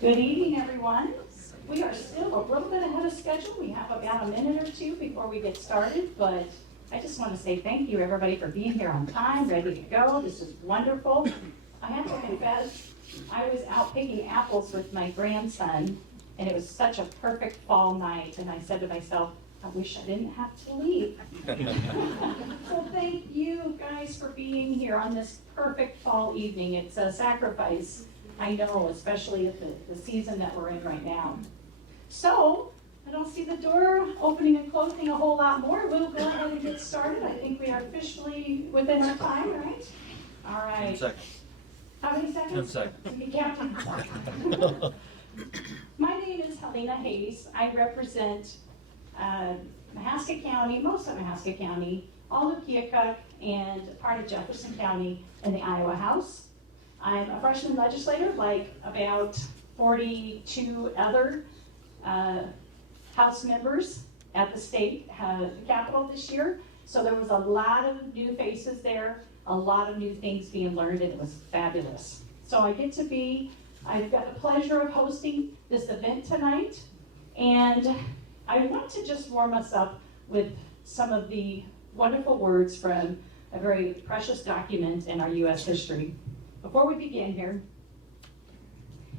Good evening, everyone. We are still a little bit ahead of schedule. We have about a minute or two before we get started, but I just want to say thank you, everybody, for being here on time, ready to go. This is wonderful. I have to confess, I was out picking apples with my grandson, and it was such a perfect fall night, and I said to myself, I wish I didn't have to leave. So thank you guys for being here on this perfect fall evening. It's a sacrifice, I know, especially at the season that we're in right now. So, I don't see the door opening and closing a whole lot more. We'll go ahead and get started. I think we are officially within our time, right? All right. 10 seconds. How many seconds? 10 seconds. You can't. My name is Helena Hayes. I represent Mahaska County, most of Mahaska County, all of Keokuk, and part of Jefferson County in the Iowa House. I'm a freshman legislator, like about 42 other House members at the state capitol this year. So there was a lot of new faces there, a lot of new things being learned, and it was fabulous. So I've got the pleasure of hosting this event tonight, and I want to just warm us up with some of the wonderful words from a very precious document in our U.S. history. Before we begin here,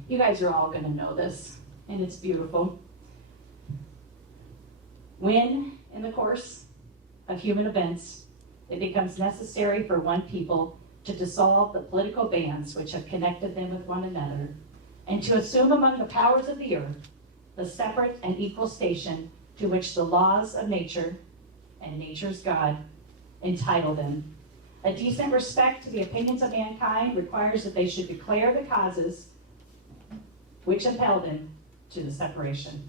you guys are all going to know this, and it's beautiful. When, in the course of human events, it becomes necessary for one people to dissolve the political bands which have connected them with one another, and to assume among the powers of the earth the separate and equal station to which the laws of nature and nature's God entitle them. A decent respect to the opinions of mankind requires that they should declare the causes which impel them to the separation.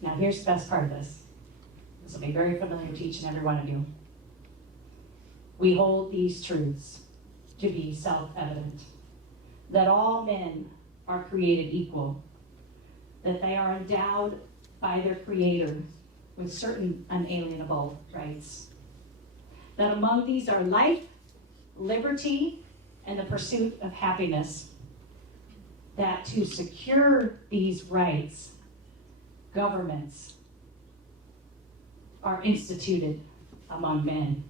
Now here's the best part of this. This will be very familiar to each and every one of you. We hold these truths to be self-evident, that all men are created equal, that they are endowed by their Creator with certain unalienable rights, that among these are life, liberty, and the pursuit of happiness, that to secure these rights, governments are instituted among men,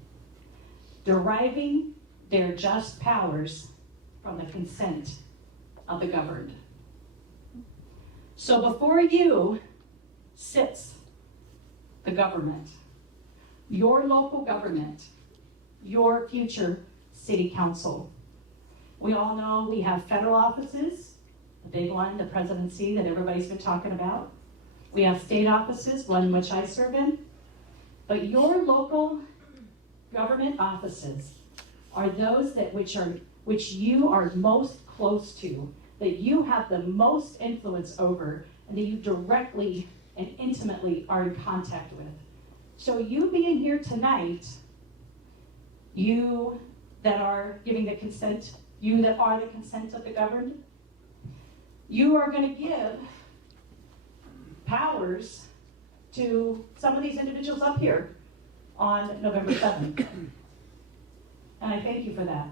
deriving their just powers from the consent of the governed. So before you sits the government, your local government, your future city council. We all know we have federal offices, the big one, the presidency that everybody's been talking about. We have state offices, one which I serve in. But your local government offices are those which you are most close to, that you have the most influence over, and that you directly and intimately are in contact with. So you being here tonight, you that are giving the consent, you that are the consent of the governed, you are going to give powers to some of these individuals up here on November 7th. And I thank you for that.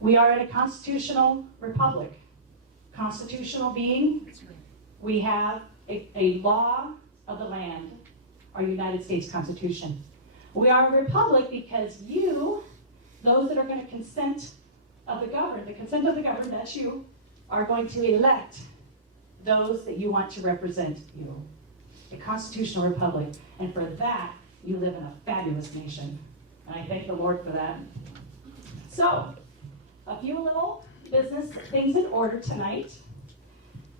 We are in a constitutional republic. Constitutional being, we have a law of the land, our United States Constitution. We are a republic because you, those that are going to consent of the governed, the consent of the governed, that's you, are going to elect those that you want to represent you. A constitutional republic. And for that, you live in a fabulous nation. And I thank the Lord for that. So, a few little business things in order tonight.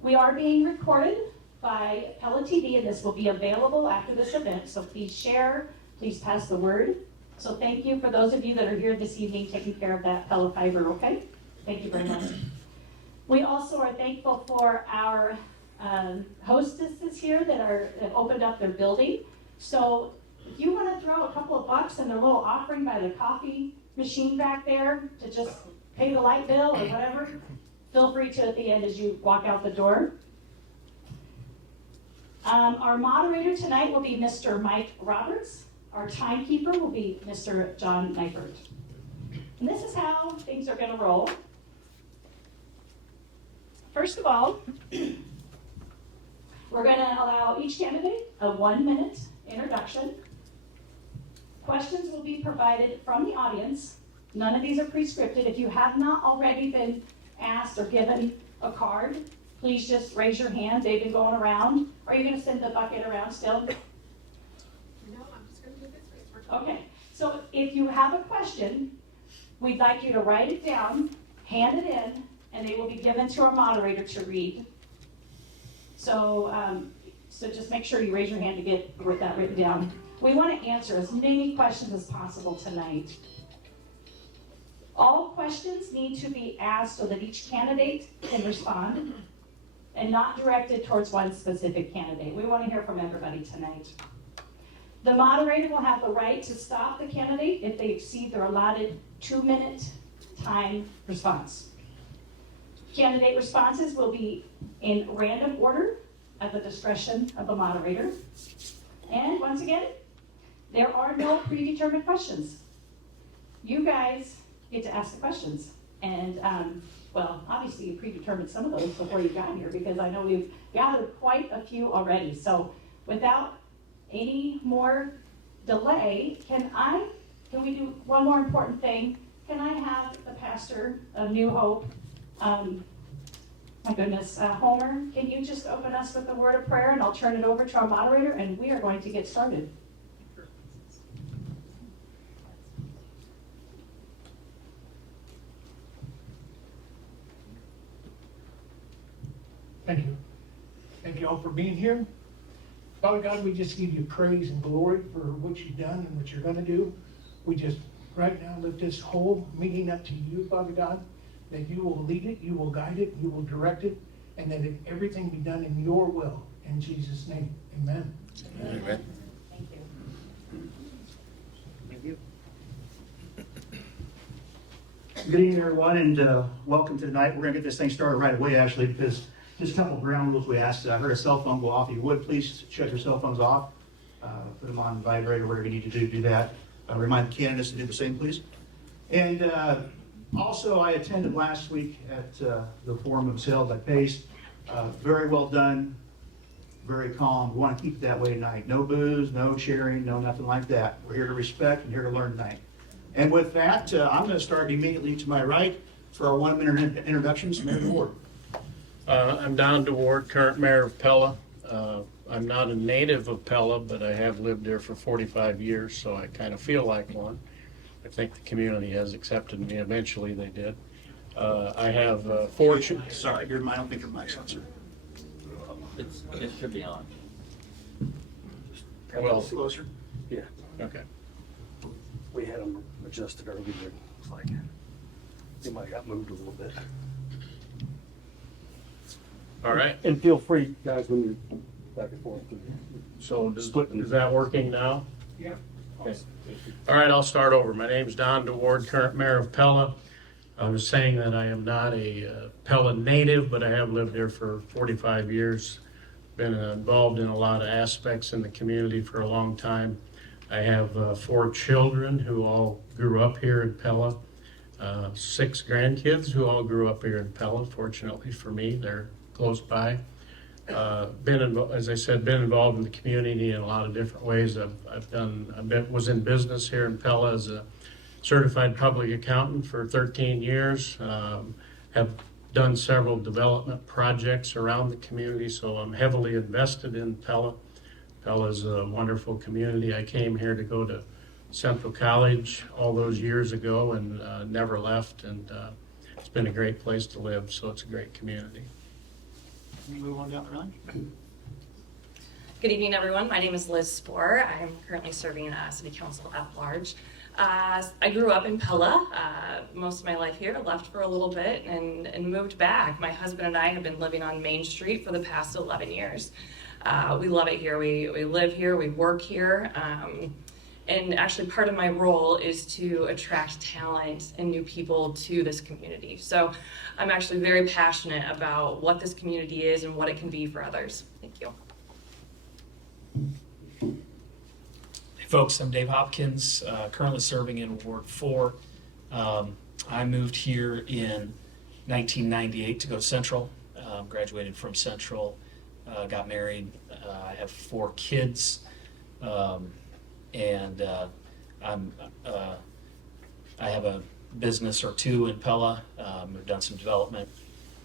We are being recorded by Pella TV, and this will be available after this event. So please share, please pass the word. So thank you for those of you that are here this evening taking care of that Pella fiber, okay? Thank you very much. We also are thankful for our hostesses here that have opened up their building. So if you want to throw a couple of bucks in their little offering by the coffee machine back there to just pay the light bill or whatever, feel free to at the end as you walk out the door. Our moderator tonight will be Mr. Mike Roberts. Our timekeeper will be Mr. John Neifert. And this is how things are going to roll. first of all, we're going to allow each candidate a 1-minute introduction. Questions will be provided from the audience. None of these are pre-scripted. If you have not already been asked or given a card, please just raise your hand. They've been going around. Are you going to send the bucket around still? No, I'm just going to do this way. Okay. So if you have a question, we'd like you to write it down, hand it in, and they will be given to our moderator to read. So, so just make sure you raise your hand to get that written down. We want to answer as many questions as possible tonight. All questions need to be asked so that each candidate can respond and not directed towards one specific candidate. We want to hear from everybody tonight. The moderator will have the right to stop the candidate if they exceed their allotted 2-minute time response. Candidate responses will be in random order at the discretion of the moderator. And once again, there are no predetermined questions. You guys get to ask the questions. And, well, obviously you predetermined some of those before you got here because I know we've gathered quite a few already. So without any more delay, can we do one more important thing? Can I have the pastor of New Hope, my goodness, Homer, can you just open us with a word of prayer, and I'll turn it over to our moderator, and we are going to get started. Thank you. Thank you all for being here. Father God, we just give you praise and glory for what you've done and what you're going to do. We just right now lift this whole meeting up to you, Father God, that you will lead it, you will guide it, you will direct it, and that everything be done in your will. In Jesus' name, amen. Amen. Thank you. Thank you. Good evening, everyone, and welcome to tonight. We're going to get this thing started right away, actually, because just a couple of ground rules we asked. I heard a cell phone go off. If you would, please shut your cell phones off. Put them on vibrate or whatever you need to do that. Remind the candidates to do the same, please. And also, I attended last week at the forum that was held by Pace. Very well done, very calm. We want to keep it that way tonight. No booze, no cheering, no nothing like that. We're here to respect and here to learn tonight. And with that, I'm going to start immediately to my right for our 1-minute introductions. Mayor DeWard. I'm Don DeWard, current mayor of Pella. I'm not a native of Pella, but I have lived there for 45 years, so I kind of feel like one. I think the community has accepted me. Eventually they did. I have 4 children. Sorry, I don't think your mic's on, sir. It should be on. Well, Closer. Yeah, okay. we had them adjusted earlier. It's like they might have got moved a little bit. All right. And feel free, guys, when you're back and forth. So is that working now? Yeah. Okay. All right, I'll start over. My name's Don DeWard, current mayor of Pella. I was saying that I am not a Pella native, but I have lived there for 45 years. Been involved in a lot of aspects in the community for a long time. I have 4 children who all grew up here in Pella. 6 grandkids who all grew up here in Pella. Fortunately for me, they're close by. As I said, been involved in the community in a lot of different ways. Was in business here in Pella as a certified public accountant for 13 years. Have done several development projects around the community, so I'm heavily invested in Pella. Pella's a wonderful community. I came here to go to Central College all those years ago and never left, and it's been a great place to live, so it's a great community. Move on down the line. Good evening, everyone. My name is Liz Spohr. I'm currently serving City Council at large. I grew up in Pella, most of my life here, left for a little bit and moved back. My husband and I have been living on Main Street for the past 11 years. We love it here. We live here, we work here. And actually part of my role is to attract talent and new people to this community. So I'm actually very passionate about what this community is and what it can be for others. Thank you. Hey folks, I'm Dave Hopkins, currently serving in Ward 4. I moved here in 1998 to go to Central. graduated from Central, got married. I have 4 kids, and I have a business or 2 in Pella. I've done some development,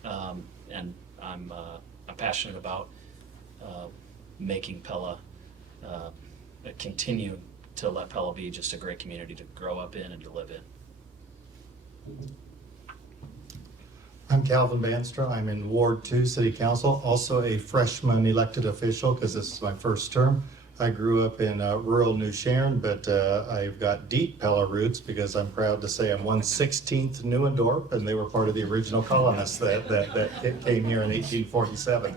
and I'm passionate about making Pella continue to let Pella be just a great community to grow up in and to live in. I'm Calvin Banstra. I'm in Ward 2 City Council, also a freshman elected official because this is my first term. I grew up in rural New Sharon, but I've got deep Pella roots because I'm proud to say I'm 1/16th Neuendorf, and they were part of the original colonists that came here in 1847.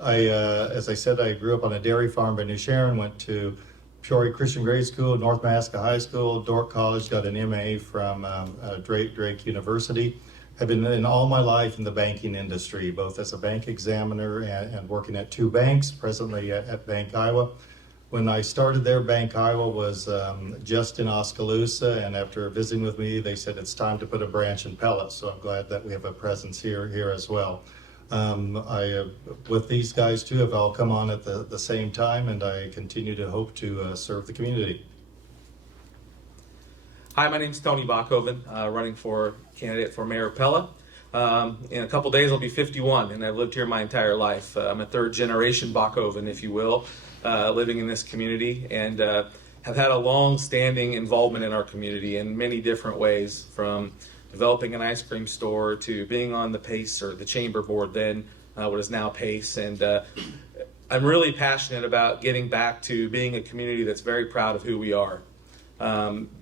As I said, I grew up on a dairy farm by New Sharon, went to Peoria Christian Grade School, North Maska High School, Dork College, got an MA from Drake University. I've been in all my life in the banking industry, both as a bank examiner and working at 2 banks, presently at Bank Iowa. When I started there, Bank Iowa was just in Oskaloosa, and after visiting with me, they said it's time to put a branch in Pella, so I'm glad that we have a presence here as well. With these guys too, have all come on at the same time, and I continue to hope to serve the community. Hi, my name's Tony Bachhoven, running for candidate for mayor of Pella. In a couple days, I'll be 51, and I've lived here my entire life. I'm a 3rd generation Bachhoven, if you will, living in this community, and have had a long-standing involvement in our community in many different ways, from developing an ice cream store to being on the PACE, or the chamber board then, what is now PACE. And I'm really passionate about getting back to being a community that's very proud of who we are.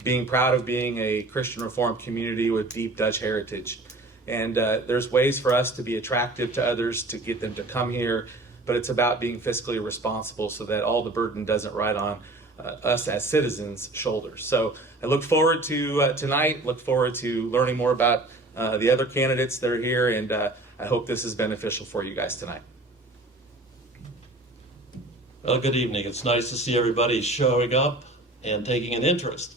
Being proud of being a Christian Reformed community with deep Dutch heritage. And there's ways for us to be attractive to others, to get them to come here, but it's about being fiscally responsible so that all the burden doesn't ride on us as citizens' shoulders. So I look forward to tonight, look forward to learning more about the other candidates that are here, and I hope this is beneficial for you guys tonight. Well, good evening. It's nice to see everybody showing up and taking an interest.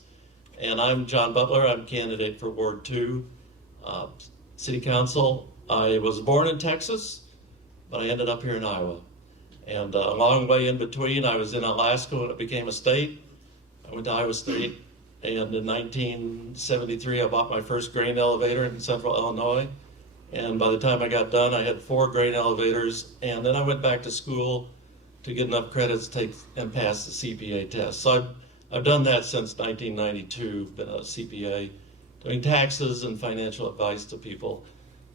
And I'm John Butler. I'm candidate for Ward 2 City Council. I was born in Texas, but I ended up here in Iowa. And a long way in between, I was in Alaska when it became a state. I went to Iowa State, and in 1973, I bought my first grain elevator in central Illinois. And by the time I got done, I had 4 grain elevators, and then I went back to school to get enough credits to take and pass the CPA test. So I've done that since 1992, been a CPA, doing taxes and financial advice to people.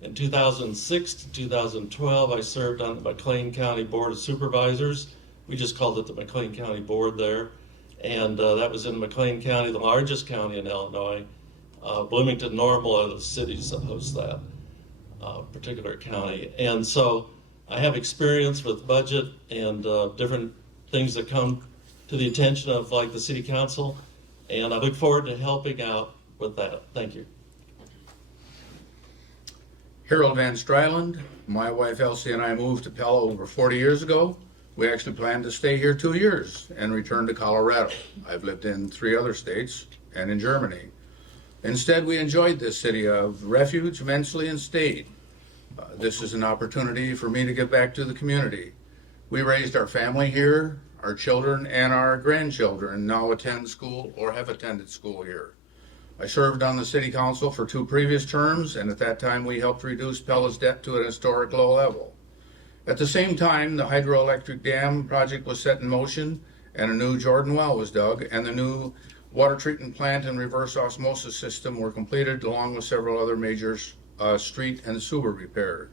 In 2006 to 2012, I served on the McLean County Board of Supervisors. We just called it the McLean County Board there. And that was in McLean County, the largest county in Illinois. Bloomington, Normal are the cities that host that particular county. And so I have experience with budget and different things that come to the attention of like the city council, and I look forward to helping out with that. Thank you. Harold Van Stryland. My wife Elsie and I moved to Pella over 40 years ago. We actually planned to stay here 2 years and return to Colorado. I've lived in 3 other states and in Germany. Instead, we enjoyed this city of refuge immensely and stayed. This is an opportunity for me to give back to the community. We raised our family here. Our children and our grandchildren now attend school or have attended school here. I served on the city council for 2 previous terms, and at that time we helped reduce Pella's debt to an historic low level. At the same time, the hydroelectric dam project was set in motion, and a new Jordan well was dug, and the new water treatment plant and reverse osmosis system were completed, along with several other major street and sewer repair.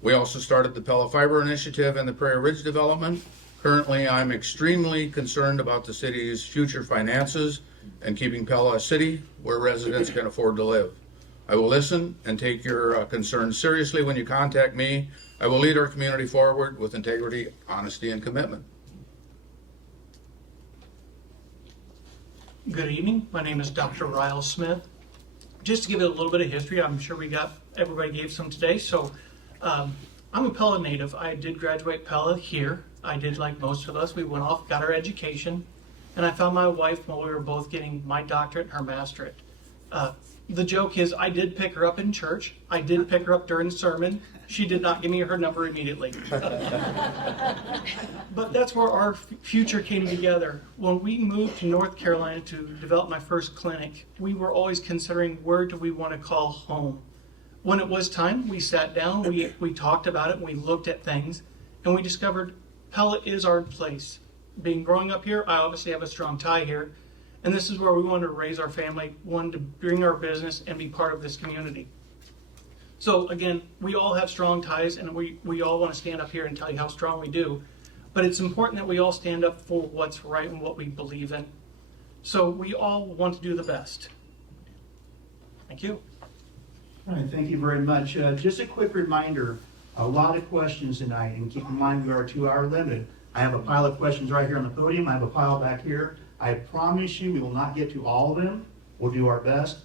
We also started the Pella Fiber Initiative and the Prairie Ridge development. Currently, I'm extremely concerned about the city's future finances and keeping Pella a city where residents can afford to live. I will listen and take your concerns seriously when you contact me. I will lead our community forward with integrity, honesty, and commitment. Good evening. My name is Dr. Ryle Smith. Just to give it a little bit of history, I'm sure everybody gave some today. So I'm a Pella native. I did graduate Pella here. I did like most of us. We went off, got our education, and I found my wife while we were both getting my doctorate and her masterate. The joke is I did pick her up in church. I did pick her up during sermon. She did not give me her number immediately. But that's where our future came together. When we moved to North Carolina to develop my first clinic, we were always considering where do we want to call home. When it was time, we sat down, we talked about it, we looked at things, and we discovered Pella is our place. Growing up here, I obviously have a strong tie here, and this is where we wanted to raise our family, wanted to bring our business and be part of this community. So again, we all have strong ties, and we all want to stand up here and tell you how strong we do, but it's important that we all stand up for what's right and what we believe in. So we all want to do the best. Thank you. All right, thank you very much. Just a quick reminder, a lot of questions tonight, and keep in mind we are 2-hour limited. I have a pile of questions right here on the podium. I have a pile back here. I promise you we will not get to all of them. We'll do our best.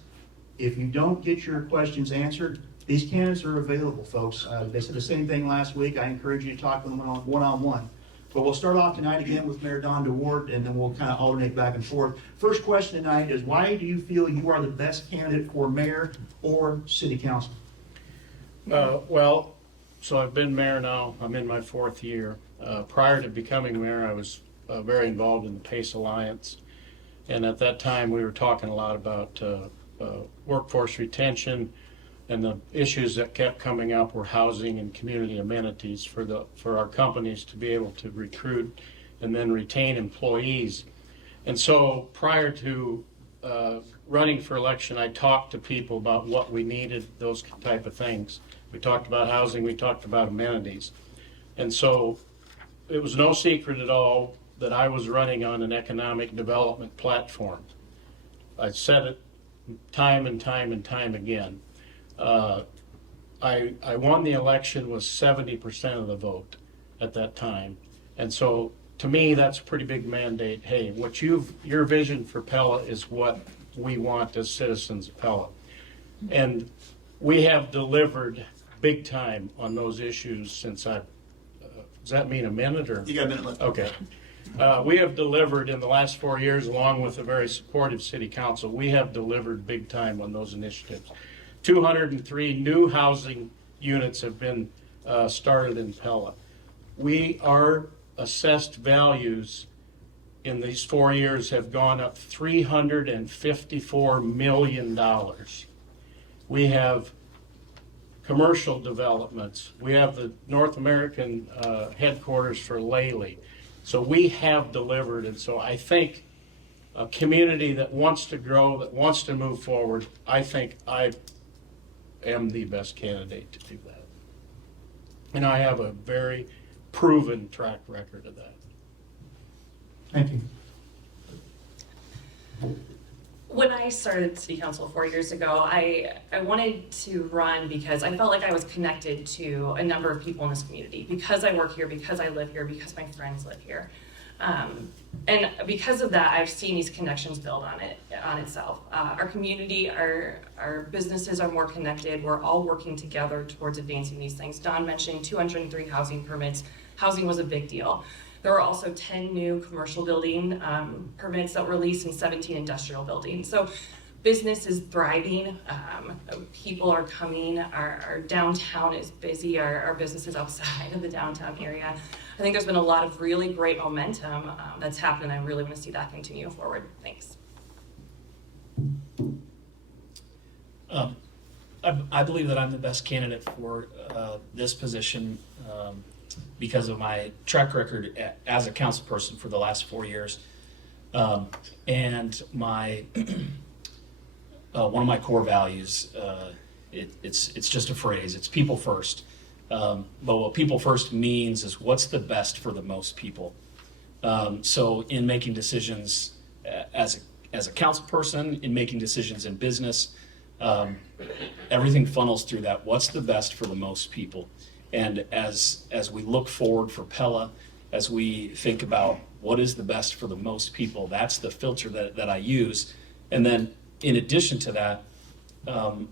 If you don't get your questions answered, these candidates are available, folks. They said the same thing last week. I encourage you to talk to them one-on-one. But we'll start off tonight again with Mayor Don DeWard, and then we'll kind of alternate back and forth. First question tonight is, why do you feel you are the best candidate for mayor or city council? Well, so I've been mayor now. I'm in my 4th year. Prior to becoming mayor, I was very involved in the PACE Alliance. And at that time, we were talking a lot about workforce retention, and the issues that kept coming up were housing and community amenities for our companies to be able to recruit and then retain employees. And so prior to running for election, I talked to people about what we needed, those type of things. We talked about housing, we talked about amenities. And so it was no secret at all that I was running on an economic development platform. I said it time and time and time again. I won the election with 70% of the vote at that time. And so to me, that's a pretty big mandate. Hey, your vision for Pella is what we want as citizens of Pella. And we have delivered big time on those issues since does that mean a minute or? You got a minute left. Okay. We have delivered in the last 4 years, along with a very supportive city council, we have delivered big time on those initiatives. 203 new housing units have been started in Pella. Our assessed values in these 4 years have gone up $354 million. We have commercial developments. We have the North American headquarters for Lely. So we have delivered, and so I think a community that wants to grow, that wants to move forward, I think I am the best candidate to do that. And I have a very proven track record of that. Thank you. When I started city council 4 years ago, I wanted to run because I felt like I was connected to a number of people in this community, because I work here, because I live here, because my friends live here. And because of that, I've seen these connections build on itself. Our community, our businesses are more connected. We're all working together towards advancing these things. Don mentioned 203 housing permits. Housing was a big deal. There were also 10 new commercial building permits that were released and 17 industrial buildings. So business is thriving. People are coming. Our downtown is busy. Our businesses outside of the downtown area. I think there's been a lot of really great momentum that's happened. I really want to see that continue forward. Thanks. I believe that I'm the best candidate for this position because of my track record as a council person for the last 4 years, and my one of my core values. It's just a phrase. It's people first. But what people first means is what's the best for the most people. So in making decisions as a council person, in making decisions in business, everything funnels through that. What's the best for the most people? And as we look forward for Pella, as we think about what is the best for the most people, that's the filter that I use. And then in addition to that,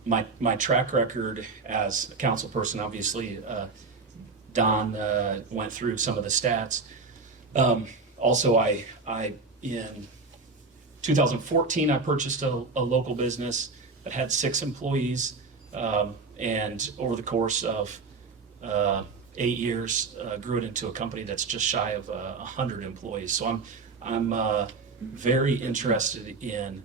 my track record as a council person, obviously, Don went through some of the stats. Also, I in 2014, I purchased a local business that had 6 employees, and over the course of 8 years, grew it into a company that's just shy of 100 employees. So I'm very interested in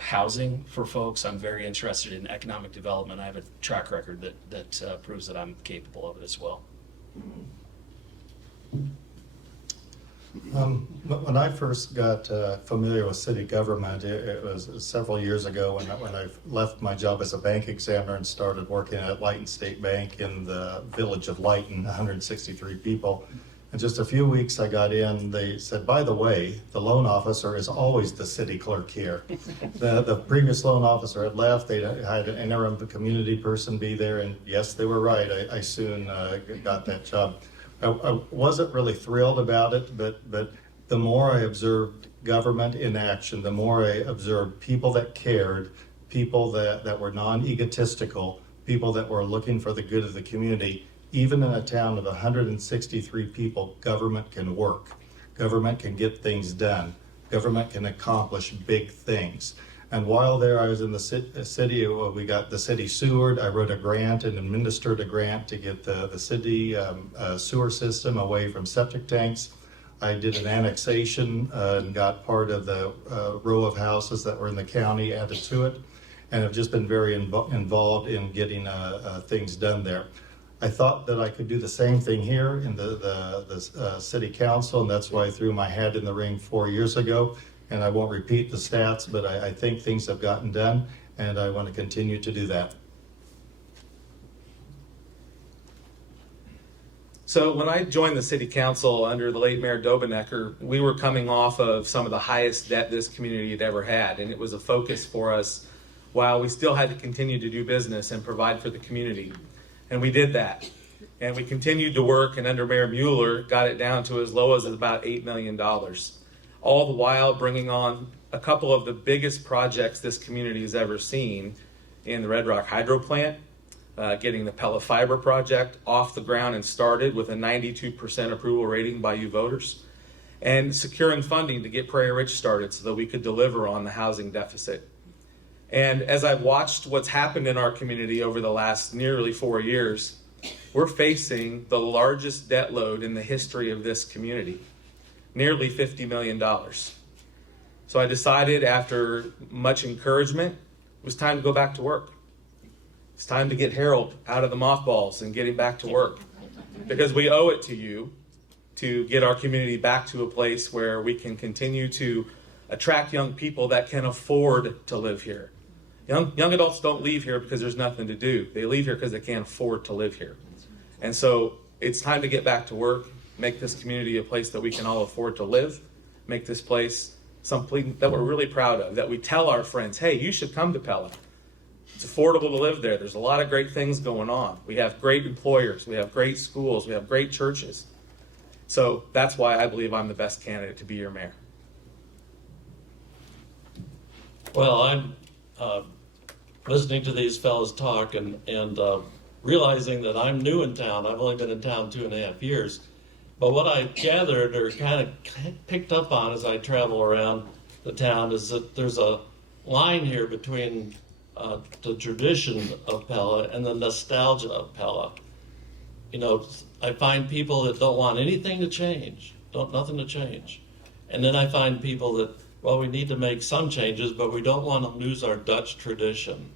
housing for folks. I'm very interested in economic development. I have a track record that proves that I'm capable of it as well. When I first got familiar with city government, it was several years ago when I left my job as a bank examiner and started working at Lighton State Bank in the village of Lighton, 163 people. In just a few weeks I got in, they said, by the way, the loan officer is always the city clerk here. The previous loan officer had left, they had an interim community person be there, and yes, they were right, I soon got that job. I wasn't really thrilled about it, but the more I observed government in action, the more I observed people that cared, people that were non-egotistical, people that were looking for the good of the community. Even in a town of 163 people, government can work. Government can get things done. Government can accomplish big things. And while there, I was in the city, we got the city sewered. I wrote a grant and administered a grant to get the city sewer system away from septic tanks. I did an annexation and got part of the row of houses that were in the county added to it, and have just been very involved in getting things done there. I thought that I could do the same thing here in the city council, and that's why I threw my hat in the ring 4 years ago. And I won't repeat the stats, but I think things have gotten done, and I want to continue to do that. So when I joined the city council under the late Mayor Dobenecker, we were coming off of some of the highest debt this community had ever had, and it was a focus for us while we still had to continue to do business and provide for the community. And we did that. And we continued to work, and under Mayor Mueller, got it down to as low as about $8 million. All the while bringing on a couple of the biggest projects this community has ever seen in the Red Rock Hydro Plant, getting the Pella Fiber project off the ground and started with a 92% approval rating by you voters, and securing funding to get Prairie Ridge started so that we could deliver on the housing deficit. And as I've watched what's happened in our community over the last nearly 4 years, we're facing the largest debt load in the history of this community. Nearly $50 million. So I decided after much encouragement, it was time to go back to work. It's time to get Harold out of the mothballs and get him back to work. Because we owe it to you to get our community back to a place where we can continue to attract young people that can afford to live here. Young adults don't leave here because there's nothing to do. They leave here because they can't afford to live here. And so it's time to get back to work. Make this community a place that we can all afford to live, make this place something that we're really proud of, that we tell our friends, hey, you should come to Pella. It's affordable to live there. There's a lot of great things going on. We have great employers, we have great schools, we have great churches. So that's why I believe I'm the best candidate to be your mayor. Well, I'm listening to these fellows talk and realizing that I'm new in town. I've only been in town 2.5 years. But what I gathered or kind of picked up on as I travel around the town is that there's a line here between the tradition of Pella and the nostalgia of Pella. You know, I find people that don't want anything to change, nothing to change. And then I find people that, well, we need to make some changes, but we don't want to lose our Dutch tradition.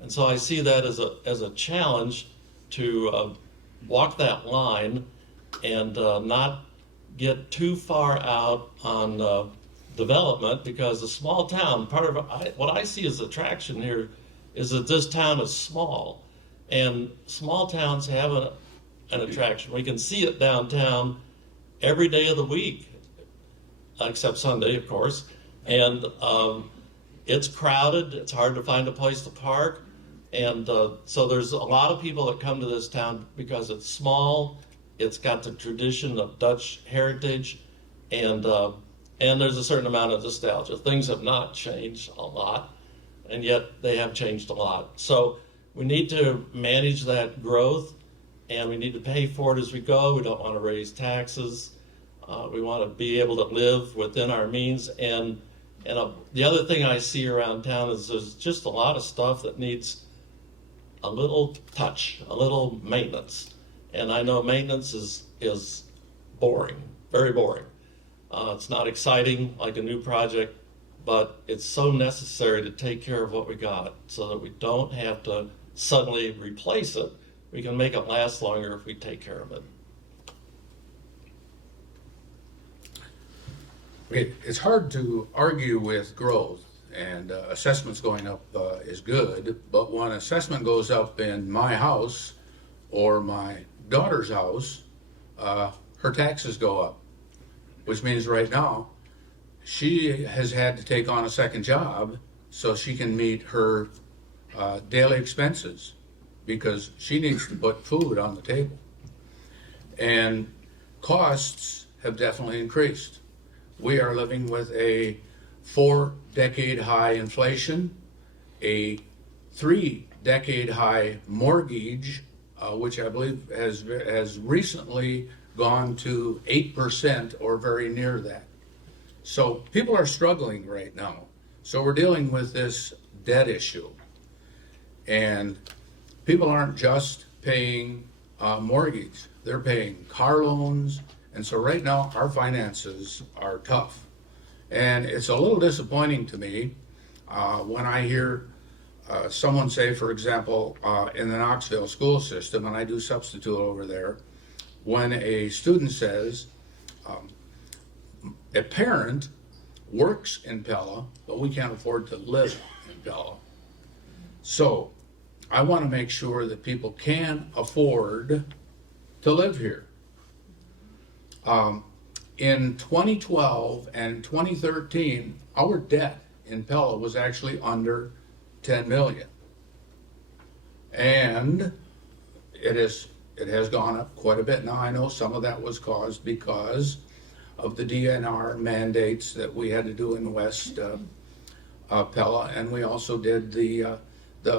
And so I see that as a challenge to walk that line and not get too far out on development, because a small town, part of what I see as attraction here is that this town is small, and small towns have an attraction. We can see it downtown every day of the week, except Sunday, of course, and it's crowded. It's hard to find a place to park, and so there's a lot of people that come to this town because it's small. It's got the tradition of Dutch heritage, and there's a certain amount of nostalgia. Things have not changed a lot, and yet they have changed a lot. So we need to manage that growth, and we need to pay for it as we go. We don't want to raise taxes. We want to be able to live within our means. And the other thing I see around town is there's just a lot of stuff that needs a little touch, a little maintenance. And I know maintenance is boring, very boring. It's not exciting like a new project, but it's so necessary to take care of what we got so that we don't have to suddenly replace it. We can make it last longer if we take care of it. It's hard to argue with growth, and assessments going up is good, but when assessment goes up in my house or my daughter's house, her taxes go up, which means right now she has had to take on a second job so she can meet her daily expenses because she needs to put food on the table. And costs have definitely increased. We are living with a 4-decade high inflation, a 3-decade high mortgage, which I believe has recently gone to 8% or very near that. So people are struggling right now. So we're dealing with this debt issue. And people aren't just paying mortgage, they're paying car loans. And so right now our finances are tough. And it's a little disappointing to me when I hear someone say, for example, in the Knoxville school system, and I do substitute over there, when a student says, a parent works in Pella, but we can't afford to live in Pella. So I want to make sure that people can afford to live here. In 2012 and 2013, our debt in Pella was actually under 10 million. And it has gone up quite a bit. Now I know some of that was caused because of the DNR mandates that we had to do in West Pella, and we also did the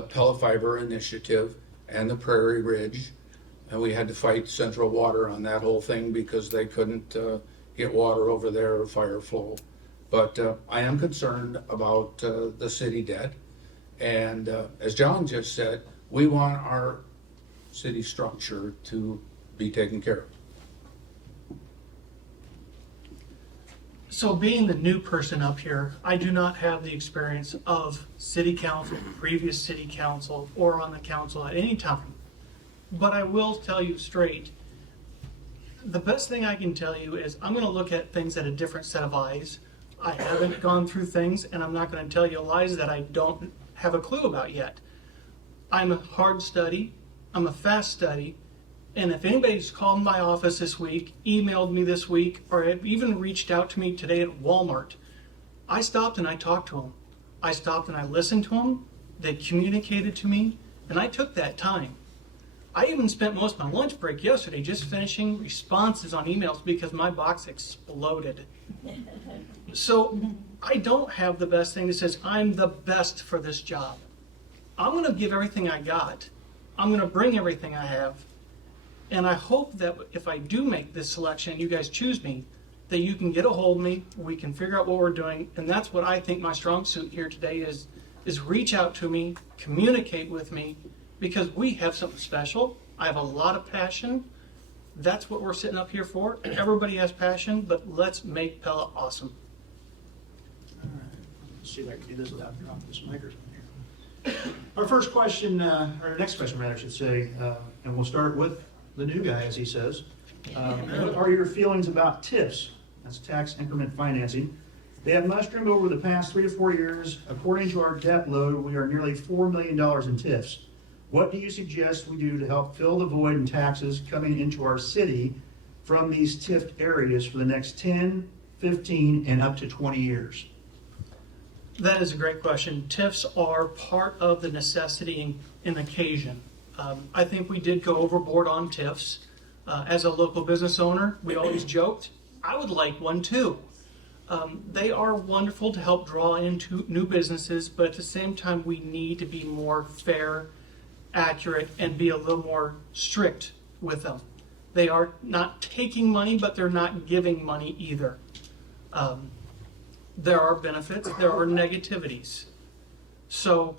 Pella Fiber Initiative and the Prairie Ridge, and we had to fight Central Water on that whole thing because they couldn't get water over there or fire flow. But I am concerned about the city debt, and as John just said, we want our city structure to be taken care of. So being the new person up here, I do not have the experience of city council, previous city council, or on the council at any time. But I will tell you straight, the best thing I can tell you is I'm going to look at things at a different set of eyes. I haven't gone through things, and I'm not going to tell you lies that I don't have a clue about yet. I'm a hard study, I'm a fast study, and if anybody's called my office this week, emailed me this week, or have even reached out to me today at Walmart, I stopped and I talked to them. I stopped and I listened to them, they communicated to me, and I took that time. I even spent most of my lunch break yesterday just finishing responses on emails because my box exploded. So I don't have the best thing that says I'm the best for this job. I'm going to give everything I got. I'm going to bring everything I have. And I hope that if I do make this selection, you guys choose me, that you can get a hold of me, we can figure out what we're doing. And that's what I think my strong suit here today is reach out to me, communicate with me, because we have something special. I have a lot of passion. That's what we're sitting up here for. Everybody has passion, but let's make Pella awesome. All right. Let's see if I can do this without dropping this microphone here. Our first question, or next question rather, I should say, and we'll start with the new guy, as he says. What are your feelings about TIFs? That's tax increment financing. They have mushroomed over the past 3 to 4 years. According to our debt load, we are nearly $4 million in TIFs. What do you suggest we do to help fill the void in taxes coming into our city from these TIF areas for the next 10, 15, and up to 20 years? That is a great question. TIFs are part of the necessity and occasion. I think we did go overboard on TIFs. As a local business owner, we always joked, I would like one too. They are wonderful to help draw into new businesses, but at the same time, we need to be more fair, accurate, and be a little more strict with them. They are not taking money, but they're not giving money either. There are benefits, there are negativities. So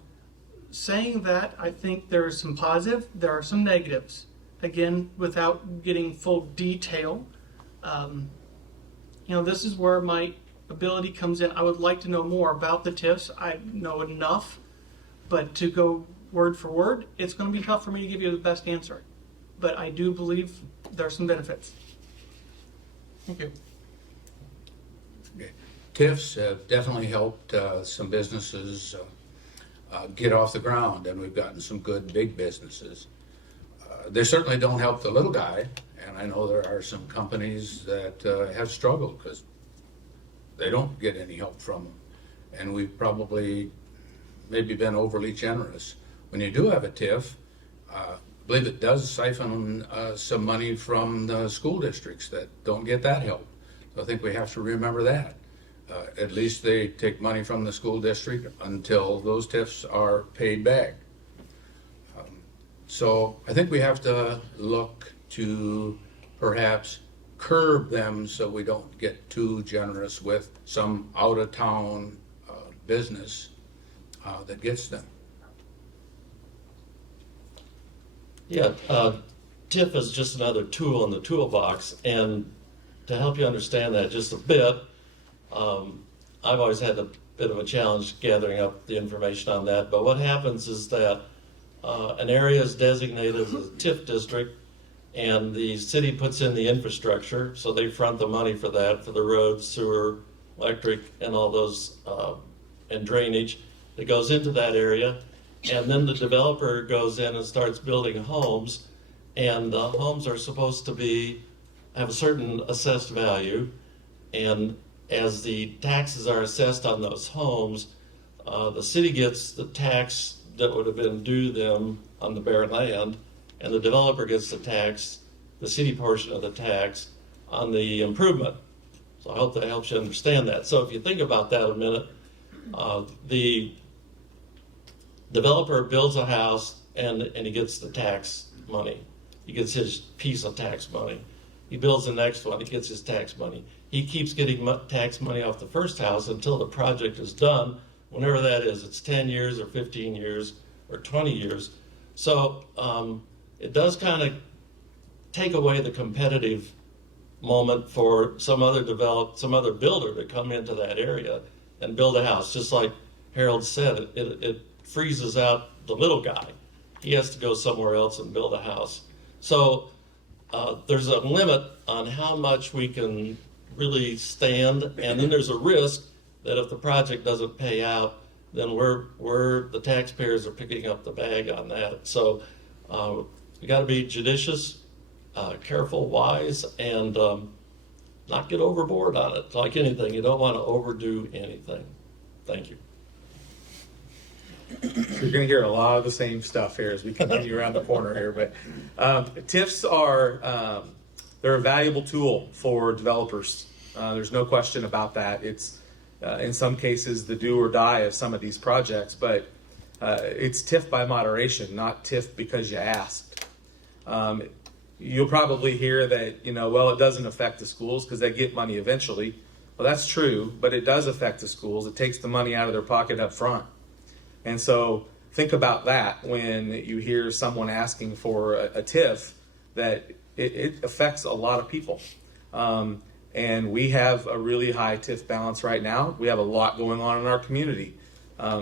saying that, I think there is some positive, there are some negatives. again, without getting full detail. This is where my ability comes in. I would like to know more about the TIFs. I know enough, but to go word for word, it's going to be tough for me to give you the best answer. But I do believe there are some benefits. Thank you. TIFs have definitely helped some businesses get off the ground, and we've gotten some good big businesses. They certainly don't help the little guy, and I know there are some companies that have struggled because they don't get any help from them. And we've probably maybe been overly generous. When you do have a TIF, I believe it does siphon some money from the school districts that don't get that help. So I think we have to remember that. At least they take money from the school district until those TIFs are paid back. So I think we have to look to perhaps curb them so we don't get too generous with some out-of-town business that gets them. Yeah, TIF is just another tool in the toolbox, and to help you understand that just a bit, I've always had a bit of a challenge gathering up the information on that, but what happens is that an area is designated as a TIF district, and the city puts in the infrastructure, so they front the money for that, for the roads, sewer, electric, and all those, and drainage that goes into that area. And then the developer goes in and starts building homes, and the homes are supposed to have a certain assessed value, and as the taxes are assessed on those homes, the city gets the tax that would have been due them on the bare land, and the developer gets the city portion of the tax on the improvement. So I hope that helps you understand that. So if you think about that a minute, the developer builds a house and he gets the tax money. He gets his piece of tax money. He builds the next one, he gets his tax money. He keeps getting tax money off the first house until the project is done, whenever that is. It's 10 years or 15 years or 20 years. So it does kind of take away the competitive moment for some other builder to come into that area and build a house. Just like Harold said, it freezes out the little guy. He has to go somewhere else and build a house. So there's a limit on how much we can really stand, and then there's a risk that if the project doesn't pay out, then the taxpayers are picking up the bag on that. So we got to be judicious, careful, wise, and not get overboard on it. Like anything, you don't want to overdo anything. Thank you. You're going to hear a lot of the same stuff here as we continue around the corner here. But TIFs are they're a valuable tool for developers. There's no question about that. It's in some cases the do or die of some of these projects, but it's TIF by moderation, not TIF because you asked. You'll probably hear that, it doesn't affect the schools because they get money eventually. Well, that's true, but it does affect the schools. It takes the money out of their pocket up front. And so think about that when you hear someone asking for a TIF, that it affects a lot of people. And we have a really high TIF balance right now. We have a lot going on in our community.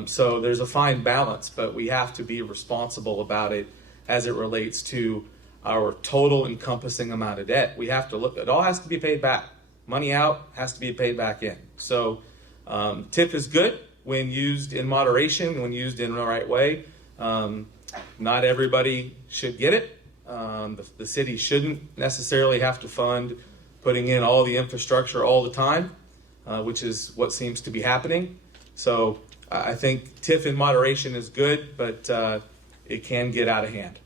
So there's a fine balance, but we have to be responsible about it as it relates to our total encompassing amount of debt. We have to look, it all has to be paid back. Money out has to be paid back in. So TIF is good when used in moderation, when used in the right way. Not everybody should get it. The city shouldn't necessarily have to fund putting in all the infrastructure all the time, which is what seems to be happening. So I think TIF in moderation is good, but it can get out of hand.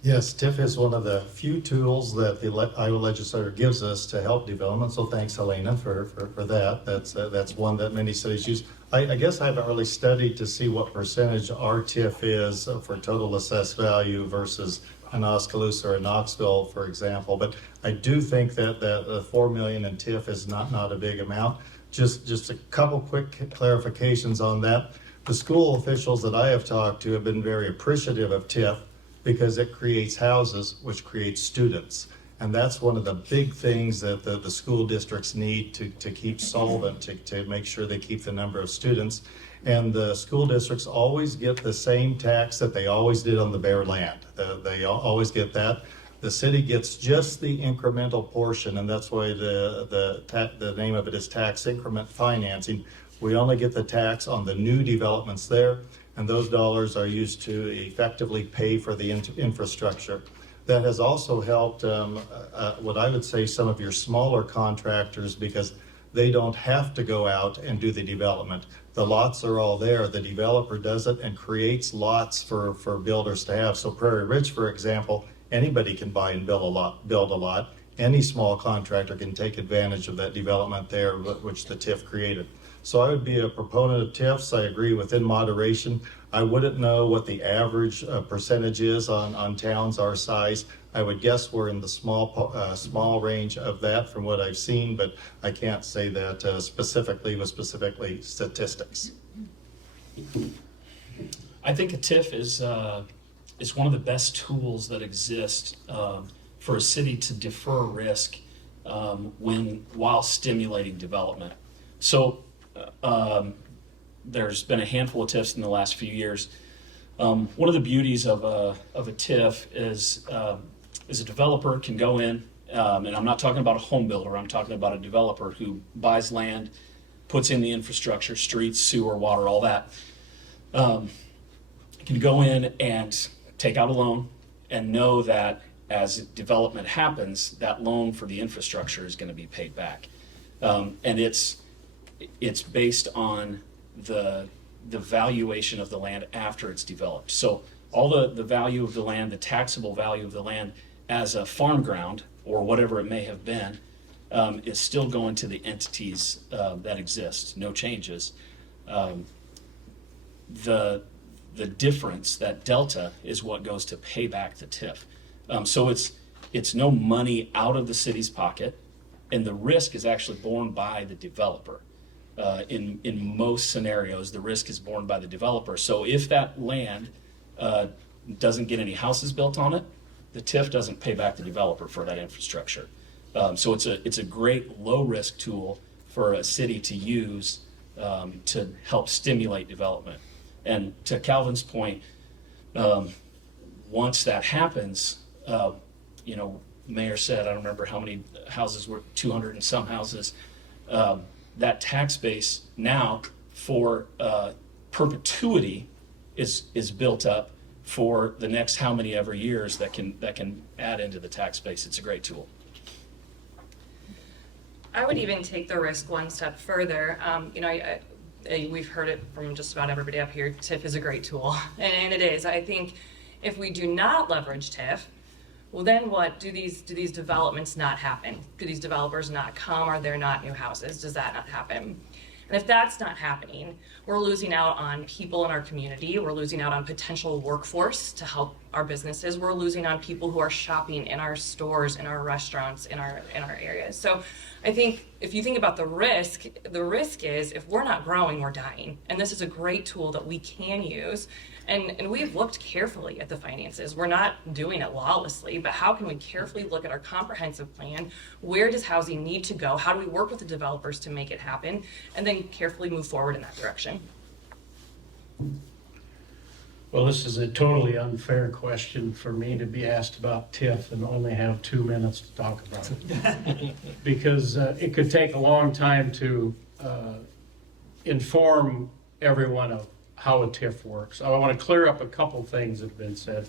Yes, TIF is one of the few tools that the Iowa legislature gives us to help development. So thanks, Helena, for that. That's one that many cities use. I guess I haven't really studied to see what percentage our TIF is for total assessed value versus an Oskaloosa or Knoxville, for example. But I do think that the $4 million in TIF is not a big amount. Just a couple quick clarifications on that. The school officials that I have talked to have been very appreciative of TIF because it creates houses, which creates students. And that's one of the big things that the school districts need to keep solvent, to make sure they keep the number of students. And the school districts always get the same tax that they always did on the bare land. They always get that. The city gets just the incremental portion, and that's why the name of it is tax increment financing. We only get the tax on the new developments there, and those dollars are used to effectively pay for the infrastructure. That has also helped, what I would say, some of your smaller contractors, because they don't have to go out and do the development. The lots are all there. The developer does it and creates lots for builders to have. So Prairie Ridge, for example, anybody can buy and build a lot. Any small contractor can take advantage of that development there, which the TIF created. So I would be a proponent of TIFs. I agree within moderation. I wouldn't know what the average percentage is on towns our size. I would guess we're in the small range of that from what I've seen, but I can't say that specifically with specifically statistics. I think a TIF is one of the best tools that exist for a city to defer risk while stimulating development. So there's been a handful of TIFs in the last few years. One of the beauties of a TIF is a developer can go in, and I'm not talking about a home builder, I'm talking about a developer who buys land, puts in the infrastructure, streets, sewer, water, all that. Can go in and take out a loan and know that as development happens, that loan for the infrastructure is going to be paid back. And it's based on the valuation of the land after it's developed. So all the value of the land, the taxable value of the land as a farm ground or whatever it may have been, is still going to the entities that exist, no changes. The difference, that delta, is what goes to pay back the TIF. So it's no money out of the city's pocket, and the risk is actually borne by the developer. In most scenarios, the risk is borne by the developer. So if that land doesn't get any houses built on it, the TIF doesn't pay back the developer for that infrastructure. So it's a great low risk tool for a city to use to help stimulate development. And to Calvin's point, once that happens, Mayor said, I don't remember how many houses were, 200 and some houses. That tax base now for perpetuity is built up for the next how many ever years that can add into the tax base. It's a great tool. I would even take the risk one step further. We've heard it from just about everybody up here. TIF is a great tool, and it is. I think if we do not leverage TIF, well, then what? Do these developments not happen? Do these developers not come? Are there not new houses? Does that not happen? And if that's not happening, we're losing out on people in our community. We're losing out on potential workforce to help our businesses. We're losing on people who are shopping in our stores, in our restaurants, in our areas. So I think if you think about the risk is if we're not growing, we're dying. And this is a great tool that we can use. And we have looked carefully at the finances. We're not doing it lawlessly, but how can we carefully look at our comprehensive plan? Where does housing need to go? How do we work with the developers to make it happen? And then carefully move forward in that direction. Well, this is a totally unfair question for me to be asked about TIF and only have 2 minutes to talk about it. Because it could take a long time to inform everyone of how a TIF works. I want to clear up a couple things that have been said,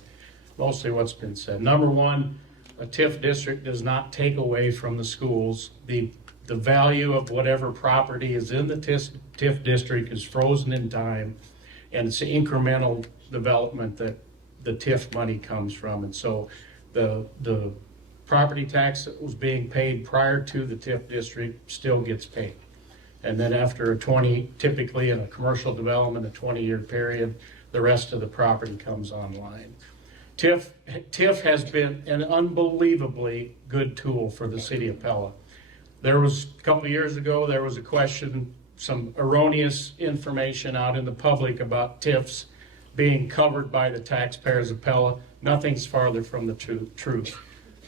mostly what's been said. Number one, a TIF district does not take away from the schools. The value of whatever property is in the TIF district is frozen in time, and it's incremental development that the TIF money comes from. And so the property tax that was being paid prior to the TIF district still gets paid. And then after typically in a commercial development, a 20-year period, the rest of the property comes online. TIF has been an unbelievably good tool for the city of Pella. There was, a couple of years ago, there was a question some erroneous information out in the public about TIFs being covered by the taxpayers of Pella. Nothing's farther from the truth.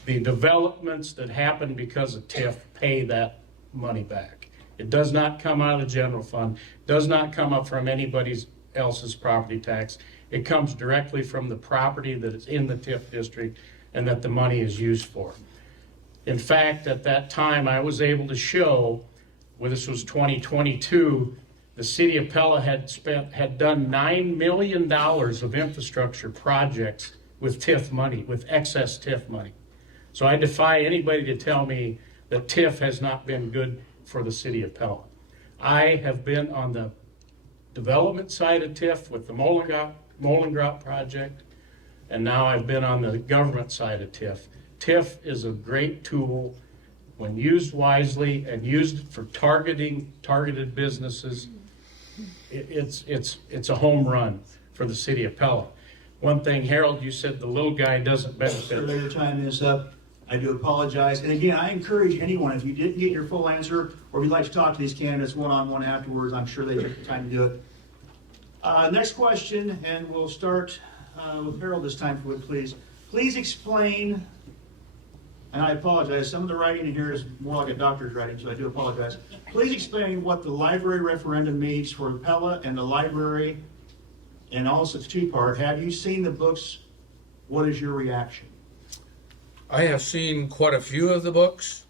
The developments that happen because of TIF pay that money back. It does not come out of the general fund, does not come up from anybody else's property tax. It comes directly from the property that is in the TIF district and that the money is used for. In fact, at that time, I was able to show, well, this was 2022, the city of Pella had done $9 million of infrastructure projects with TIF money, with excess TIF money. So I defy anybody to tell me that TIF has not been good for the city of Pella. I have been on the development side of TIF with the Molengrot project, and now I've been on the government side of TIF. TIF is a great tool when used wisely and used for targeted businesses. It's a home run for the city of Pella. One thing, Harold, you said the little guy doesn't benefit. Sir, your time is up. I do apologize. And again, I encourage anyone, if you didn't get your full answer, or if you'd like to talk to these candidates one-on-one afterwards, I'm sure they take the time to do it. Next question, and we'll start with Harold this time, if you would, please. Please explain, and I apologize, some of the writing in here is more like a doctor's writing, so I do apologize. Please explain what the library referendum means for Pella and the library, and also it's two-part. Have you seen the books? What is your reaction? I have seen quite a few of the books,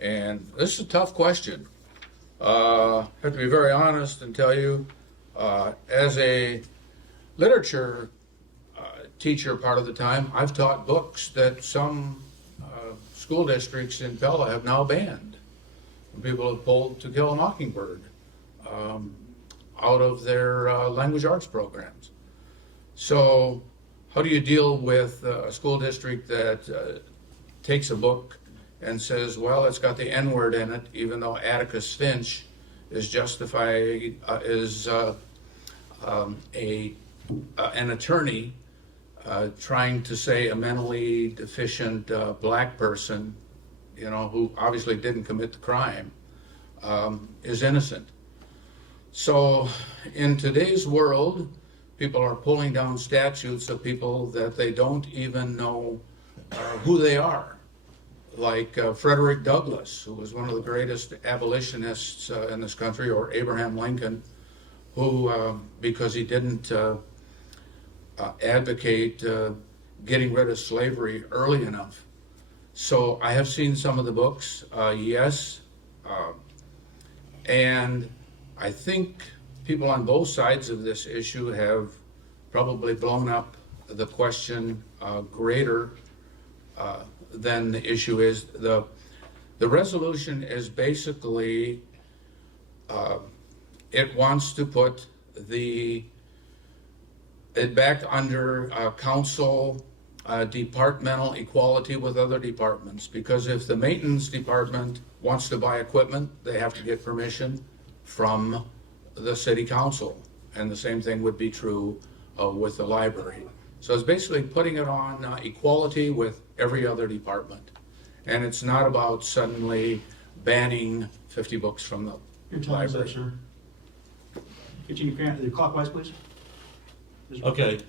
and this is a tough question. I have to be very honest and tell you, as a literature teacher part of the time, I've taught books that some school districts in Pella have now banned. People have pulled To Kill a Mockingbird out of their language arts programs. So how do you deal with a school district that takes a book and says, well, it's got the N-word in it, even though Atticus Finch is justified, an attorney trying to say a mentally deficient black person, you know, who obviously didn't commit the crime, is innocent. So in today's world, people are pulling down statues of people that they don't even know who they are. Like Frederick Douglass, who was one of the greatest abolitionists in this country, or Abraham Lincoln, who, because he didn't advocate getting rid of slavery early enough. So I have seen some of the books, yes, and I think people on both sides of this issue have probably blown up the question greater than the issue is. The resolution is basically, it wants to put it back under council departmental equality with other departments, because if the maintenance department wants to buy equipment, they have to get permission from the city council, and the same thing would be true with the library. So it's basically putting it on equality with every other department, and it's not about suddenly banning 50 books from the Your time is up, library. sir. Continue clockwise, please. Okay,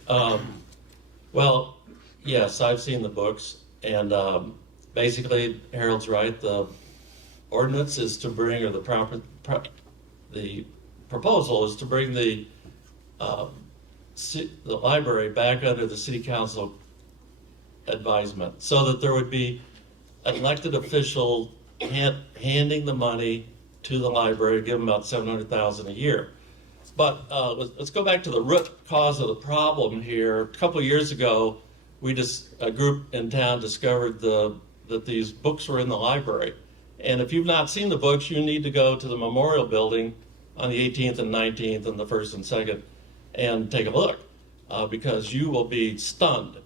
well, yes, I've seen the books, and basically, Harold's right, the ordinance is to bring, or the proposal is to bring the library back under the city council advisement, so that there would be an elected official handing the money to the library, give them about $700,000 a year. But let's go back to the root cause of the problem here. A couple of years ago, a group in town discovered that these books were in the library. And if you've not seen the books, you need to go to the memorial building on the 18th and 19th and the 1st and 2nd and take a look, because you will be stunned.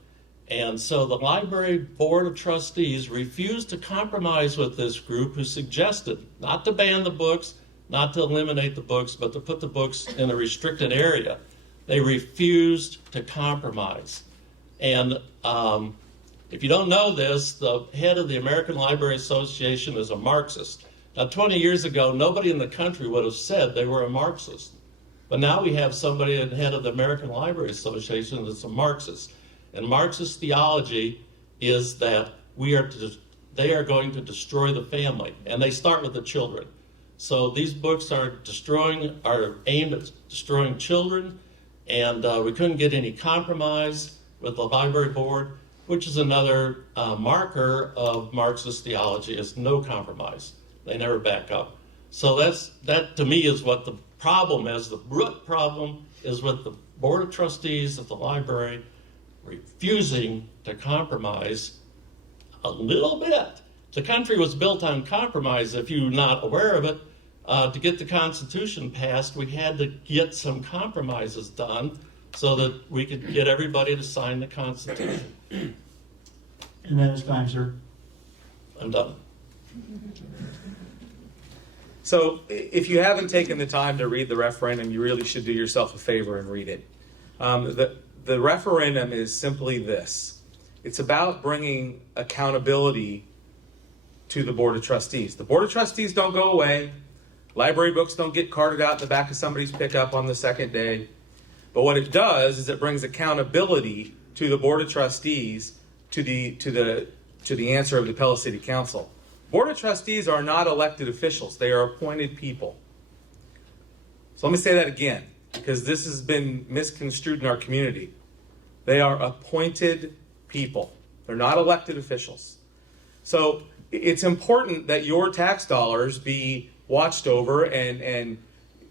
And so the library board of trustees refused to compromise with this group, who suggested not to ban the books, not to eliminate the books, but to put the books in a restricted area. They refused to compromise. And if you don't know this, the head of the American Library Association is a Marxist. Now, 20 years ago, nobody in the country would have said they were a Marxist. But now we have somebody at the head of the American Library Association that's a Marxist. And Marxist theology is that they are going to destroy the family. And they start with the children. So these books are aimed at destroying children. And we couldn't get any compromise with the library board, which is another marker of Marxist theology, is no compromise. They never back up. So that to me is what the problem is. The root problem is with the Board of Trustees of the library refusing to compromise a little bit. The country was built on compromise, if you're not aware of it. To get the Constitution passed, we had to get some compromises done so that we could get everybody to sign the Constitution. And that is time, sir. I'm done. So if you haven't taken the time to read the referendum, you really should do yourself a favor and read it. The referendum is simply this. It's about bringing accountability to the Board of Trustees. The Board of Trustees don't go away. Library books don't get carted out in the back of somebody's pickup on the second day. But what it does is it brings accountability to the Board of Trustees to the answer of the Pella City Council. Board of Trustees are not elected officials. They are appointed people. So let me say that again, because this has been misconstrued in our community. They are appointed people. They're not elected officials. So it's important that your tax dollars be watched over, and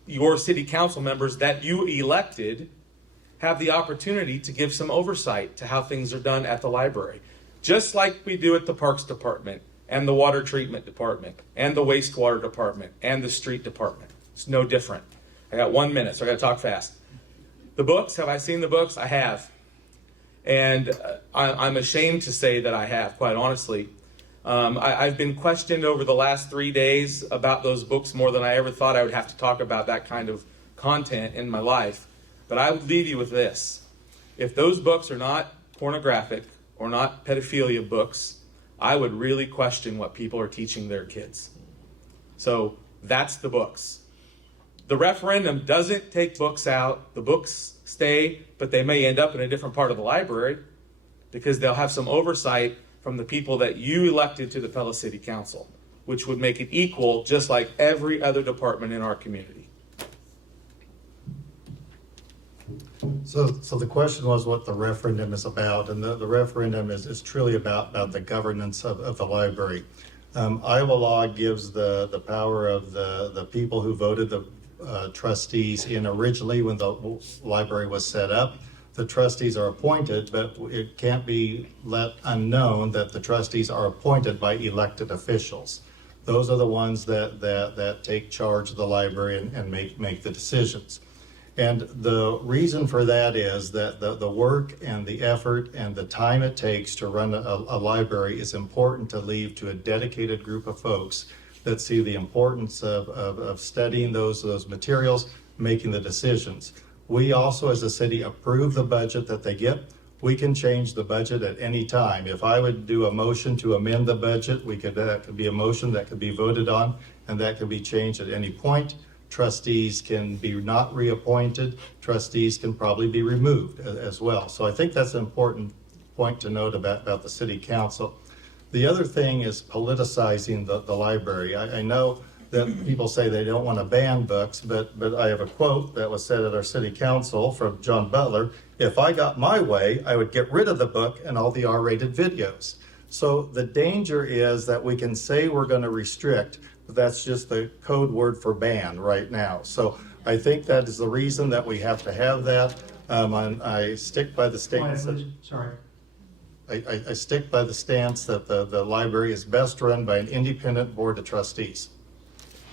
your city council members that you elected have the opportunity to give some oversight to how things are done at the library. Just like we do at the Parks Department, and the Water Treatment Department, and the Wastewater Department, and the Street Department. It's no different. I got 1 minute, so I got to talk fast. The books, have I seen the books? I have. And I'm ashamed to say that I have, quite honestly. I've been questioned over the last 3 days about those books more than I ever thought I would have to talk about that kind of content in my life. But I would leave you with this. If those books are not pornographic or not pedophilia books, I would really question what people are teaching their kids. So that's the books. The referendum doesn't take books out. The books stay, but they may end up in a different part of the library because they'll have some oversight from the people that you elected to the Pella City Council, which would make it equal just like every other department in our community. So the question was what the referendum is about, and the referendum is truly about the governance of the library. Iowa law gives the power of the people who voted the trustees in originally when the library was set up. The trustees are appointed, but it can't be let unknown that the trustees are appointed by elected officials. Those are the ones that take charge of the library and make the decisions. And the reason for that is that the work and the effort and the time it takes to run a library is important to leave to a dedicated group of folks that see the importance of studying those materials, making the decisions. We also, as a city, approve the budget that they get. We can change the budget at any time. If I would do a motion to amend the budget, that could be a motion that could be voted on, and that can be changed at any point. Trustees can be not reappointed. Trustees can probably be removed as well. So I think that's an important point to note about the city council. The other thing is politicizing the library. I know that people say they don't want to ban books, but I have a quote that was said at our city council from John Butler. If I got my way, I would get rid of the book and all the R-rated videos. So the danger is that we can say we're going to restrict, but that's just the code word for ban right now. So I think that is the reason that we have to have that. I stick by the stance that, Sorry. I stick by the stance that the library is best run by an independent board of trustees.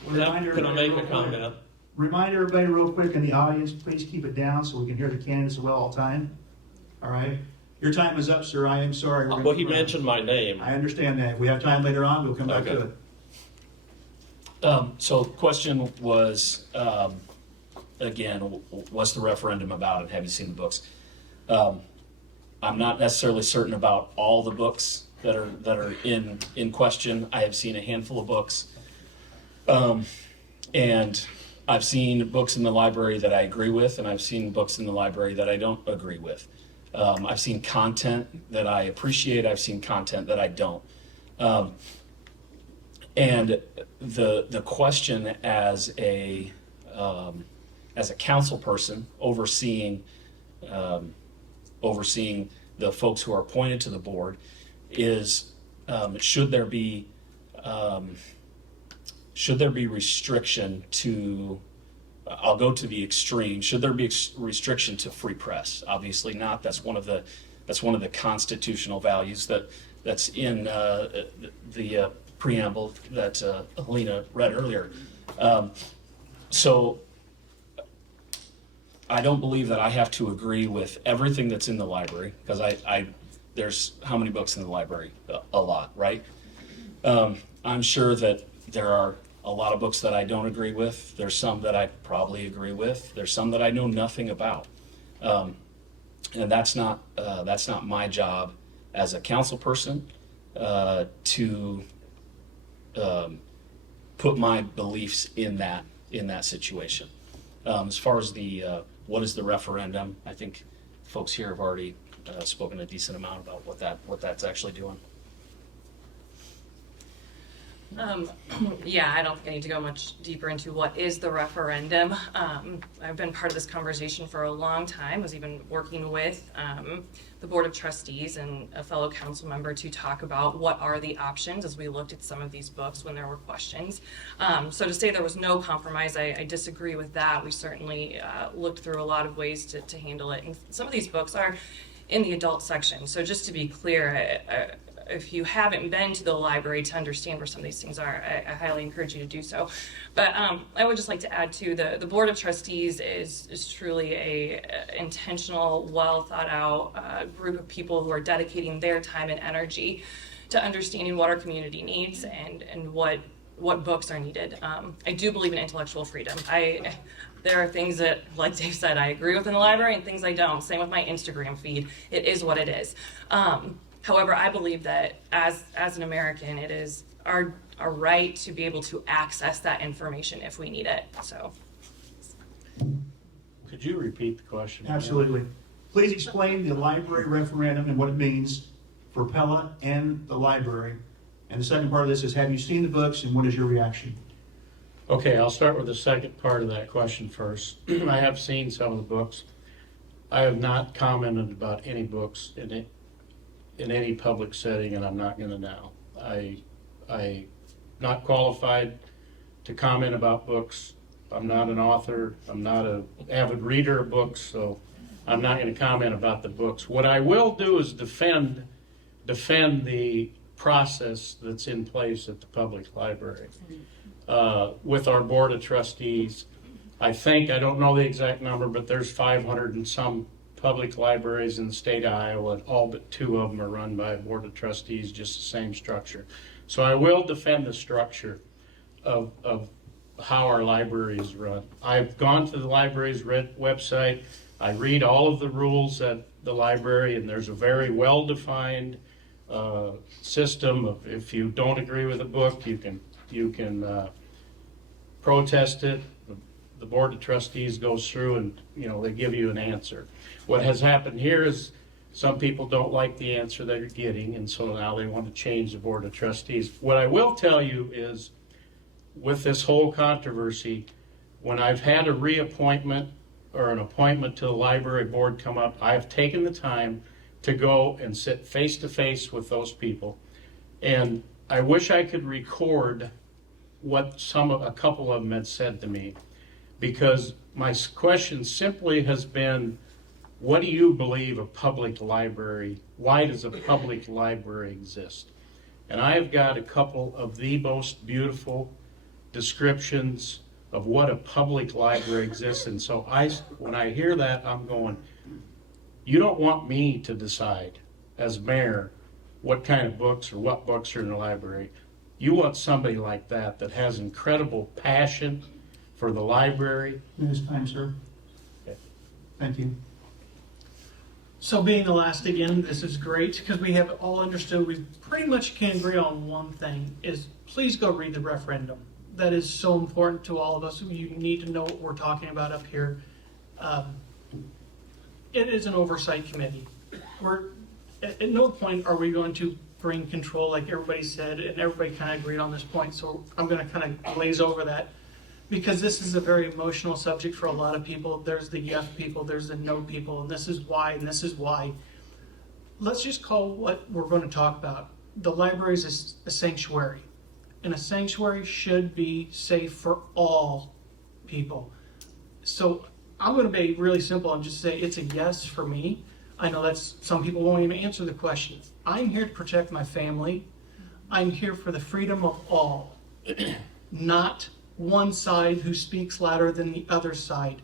Can I make a comment? Remind everybody real quick in the audience, please keep it down so we can hear the candidates well all the time. All right? Your time is up, sir. I am sorry. Well, he mentioned my name. I understand that. If we have time later on, we'll come back to it. So the question was, again, what's the referendum about and have you seen the books? I'm not necessarily certain about all the books that are in question. I have seen a handful of books. And I've seen books in the library that I agree with, and I've seen books in the library that I don't agree with. I've seen content that I appreciate. I've seen content that I don't. And the question as a council person overseeing the folks who are appointed to the board is should there be restriction to, I'll go to the extreme, should there be restriction to free press? Obviously not. That's one of the constitutional values that's in the preamble that Helena read earlier. So I don't believe that I have to agree with everything that's in the library, because there's how many books in the library? A lot, right? I'm sure that there are a lot of books that I don't agree with. There's some that I probably agree with. There's some that I know nothing about. And that's not my job as a council person to put my beliefs in that situation. As far as the what is the referendum, I think folks here have already spoken a decent amount about what that's actually doing. Yeah, I don't think I need to go much deeper into what is the referendum. I've been part of this conversation for a long time. I was even working with the Board of Trustees and a fellow council member to talk about what are the options as we looked at some of these books when there were questions. So to say there was no compromise, I disagree with that. We certainly looked through a lot of ways to handle it. And some of these books are in the adult section. So just to be clear, if you haven't been to the library to understand where some of these things are, I highly encourage you to do so. But I would just like to add too, the Board of Trustees is truly a intentional, well thought out group of people who are dedicating their time and energy to understanding what our community needs and what books are needed. I do believe in intellectual freedom. There are things that, like Dave said, I agree with in the library and things I don't. Same with my Instagram feed. It is what it is. However, I believe that as an American, it is our right to be able to access that information if we need it. So, Could you repeat the question again? Absolutely. Please explain the library referendum and what it means for Pella and the library. And the second part of this is, have you seen the books and what is your reaction? Okay, I'll start with the second part of that question first. I have seen some of the books. I have not commented about any books in any public setting, and I'm not going to now. I'm not qualified to comment about books. I'm not an author. I'm not an avid reader of books, so I'm not going to comment about the books. What I will do is defend the process that's in place at the public library. With our Board of Trustees, I don't know the exact number, but there's 500 and some public libraries in the state of Iowa, and all but 2 of them are run by a Board of Trustees, just the same structure. So I will defend the structure of how our library is run. I've gone to the library's website. I read all of the rules at the library, and there's a very well-defined system of, if you don't agree with a book, you can protest it. The Board of Trustees goes through and they give you an answer. What has happened here is some people don't like the answer they're getting, and so now they want to change the Board of Trustees. What I will tell you is, with this whole controversy, when I've had a reappointment or an appointment to the library board come up, I've taken the time to go and sit face to face with those people. And I wish I could record what a couple of them had said to me, because my question simply has been, what do you believe a public library, why does a public library exist? And I've got a couple of the most beautiful descriptions of what a public library exists. And so when I hear that, I'm going, you don't want me to decide as mayor what kind of books or what books are in the library. You want somebody like that has incredible passion for the library. It is time, sir. Okay. Thank you. So being the last again, this is great because we have all understood, we pretty much can agree on one thing, is please go read the referendum. that is so important to all of us. You need to know what we're talking about up here. It is an oversight committee. At no point are we going to bring control, like everybody said, and everybody kind of agreed on this point. So I'm going to kind of glaze over that, because this is a very emotional subject for a lot of people. There's the yes people, there's the no people, and this is why, and this is why. Let's just call what we're going to talk about. The library is a sanctuary, and a sanctuary should be safe for all people. So I'm going to be really simple and just say it's a yes for me. I know that's, some people won't even answer the question. I'm here to protect my family. I'm here for the freedom of all, not one side who speaks louder than the other side.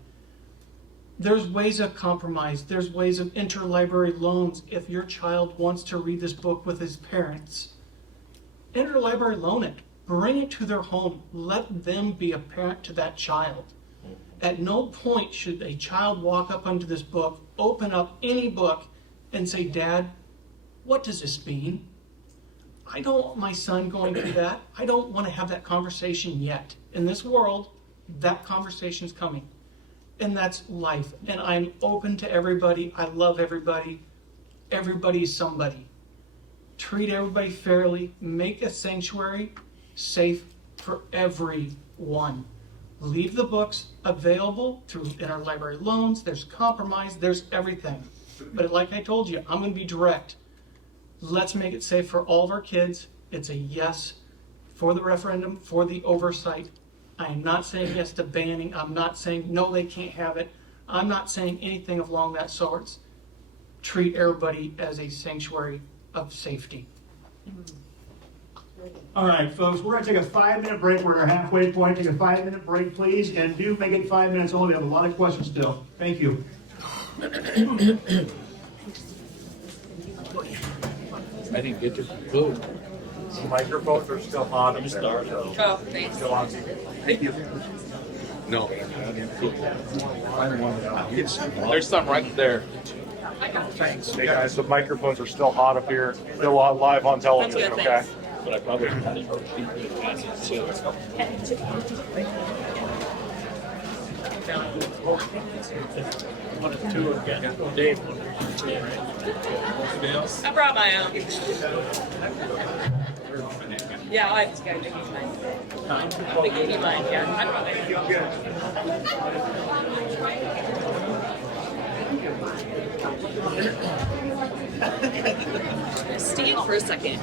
There's ways of compromise. There's ways of interlibrary loans. If your child wants to read this book with his parents, interlibrary loan it. Bring it to their home. Let them be a parent to that child. At no point should a child walk up onto this book, open up any book, and say, Dad, what does this mean? I don't want my son going through that. I don't want to have that conversation yet. In this world, that conversation's coming. And that's life. And I'm open to everybody. I love everybody. Everybody is somebody. Treat everybody fairly. Make a sanctuary safe for everyone. Leave the books available through interlibrary loans. There's compromise. There's everything. But like I told you, I'm going to be direct. Let's make it safe for all of our kids. It's a yes for the referendum, for the oversight. I am not saying yes to banning. I'm not saying no, they can't have it. I'm not saying anything along that sorts. Treat everybody as a sanctuary of safety. All right, folks, we're going to take a 5-minute break. We're at our halfway point. Take a 5-minute break, please, and do make it 5 minutes only. We have a lot of questions still. Thank you. I didn't get to conclude. Microphones are still on. Oh, thanks. Thank you. No. There's some right there. Thanks. Hey guys, the microphones are still hot up here. Still on live on television, That's good, okay? thanks. But I probably Two again. Dave. I brought my own. Yeah, I just gotta give you mine. They gave you mine, yeah. I brought mine. Stand for a second.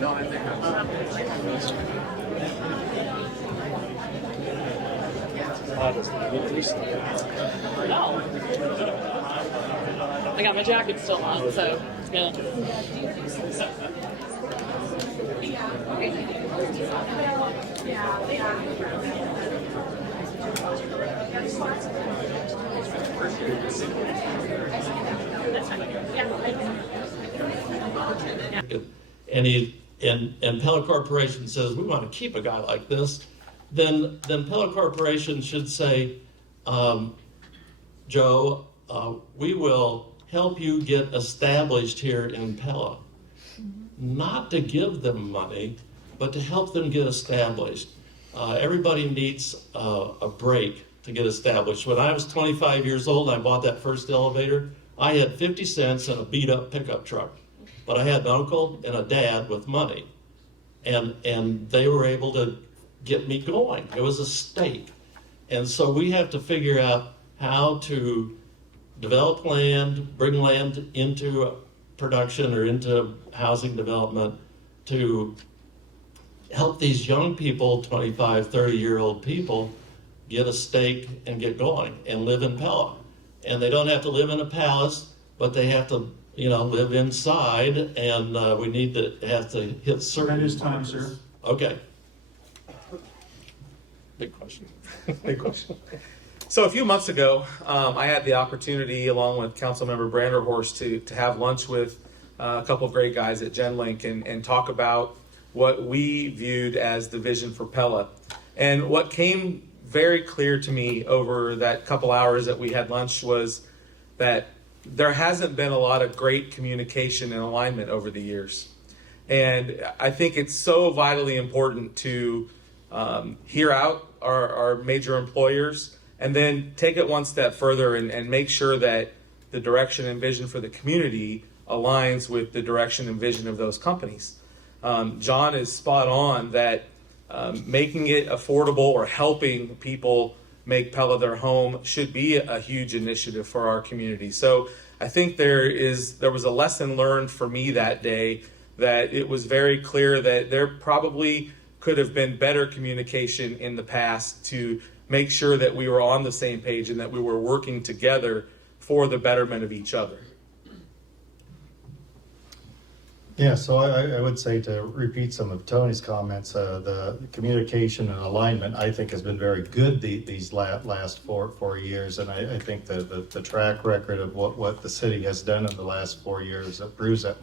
No, I think No. I got my jacket still on, so it's gonna. And Pella Corporation says we want to keep a guy like this, then Pella Corporation should say, Joe, we will help you get established here in Pella. Not to give them money, but to help them get established. Everybody needs a break to get established. When I was 25 years old and I bought that first elevator, I had 50 cents and a beat up pickup truck. But I had an uncle and a dad with money. And they were able to get me going. It was a stake. And so we have to figure out how to develop land, bring land into production or into housing development to help these young people, 25, 30-year-old people, get a stake and get going and live in Pella. And they don't have to live in a palace, but they have to, live inside, and we need to have to hit certain... That is time, sir. Okay. Big question. Big question. So a few months ago, I had the opportunity, along with Councilmember Branderhorst, to have lunch with a couple of great guys at GenLink and talk about what we viewed as the vision for Pella. And what came very clear to me over that couple hours that we had lunch was that there hasn't been a lot of great communication and alignment over the years. And I think it's so vitally important to hear out our major employers and then take it one step further and make sure that the direction and vision for the community aligns with the direction and vision of those companies. John is spot on that making it affordable or helping people make Pella their home should be a huge initiative for our community. So I think there was a lesson learned for me that day, that it was very clear that there probably could have been better communication in the past to make sure that we were on the same page and that we were working together for the betterment of each other. Yeah, so I would say, to repeat some of Tony's comments, the communication and alignment, I think, has been very good these last four years, and I think the track record of what the city has done in the last 4 years proves it.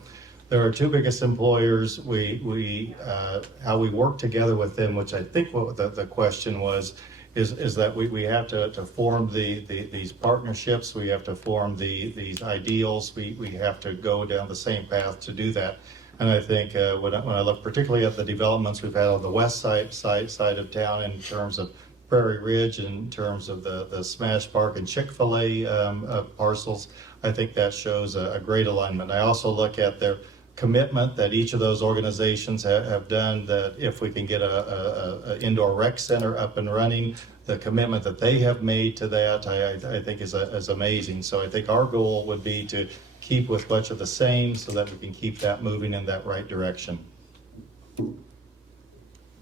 There are two biggest employers. How we work together with them, which I think what the question was, is that we have to form these partnerships. We have to form these ideals. We have to go down the same path to do that. And I think when I look particularly at the developments we've had on the west side of town, in terms of Prairie Ridge, in terms of the Smash Park and Chick-fil-A parcels, I think that shows a great alignment. I also look at their commitment that each of those organizations have done, that if we can get a indoor rec center up and running, the commitment that they have made to that, I think is amazing. So I think our goal would be to keep with much of the same, so that we can keep that moving in that right direction.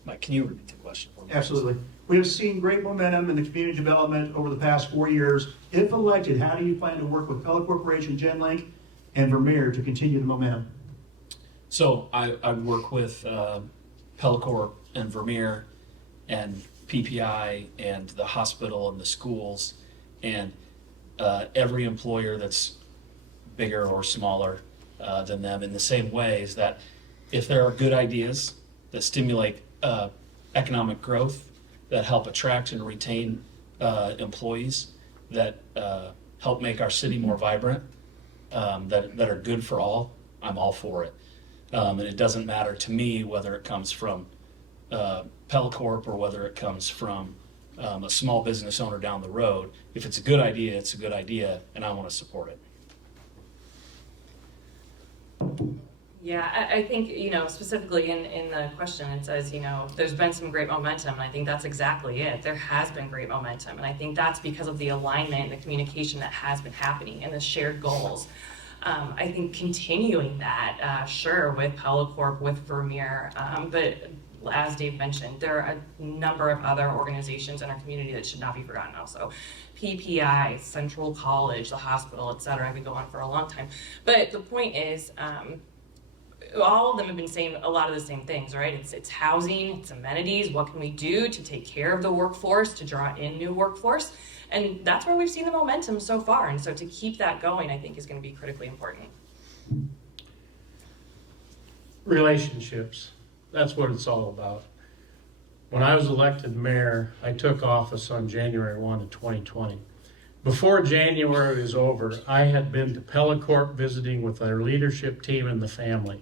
Mike, can you repeat the question for me? Absolutely. We have seen great momentum in the community development over the past 4 years. If elected, how do you plan to work with Pella Corporation, GenLink, and Vermeer to continue the momentum? So I work with PellaCorp and Vermeer and PPI and the hospital and the schools and every employer that's bigger or smaller than them, in the same way is that if there are good ideas that stimulate economic growth, that help attract and retain employees, that help make our city more vibrant, that are good for all, I'm all for it. And it doesn't matter to me whether it comes from PellaCorp or whether it comes from a small business owner down the road. If it's a good idea, it's a good idea, and I want to support it. Yeah, I think, specifically in the question, it says, there's been some great momentum, and I think that's exactly it. There has been great momentum, and I think that's because of the alignment, the communication that has been happening, and the shared goals. I think continuing that, sure, with PellaCorp, with Vermeer, but as Dave mentioned, there are a number of other organizations in our community that should not be forgotten also. PPI, Central College, the hospital, et cetera. I could go on for a long time. But the point is, all of them have been saying a lot of the same things, right? It's housing, it's amenities. What can we do to take care of the workforce, to draw in new workforce? And that's where we've seen the momentum so far. And so to keep that going, I think, is going to be critically important. Relationships. That's what it's all about. When I was elected mayor, I took office on January 1 of 2020. Before January was over, I had been to PellaCorp visiting with their leadership team and the family.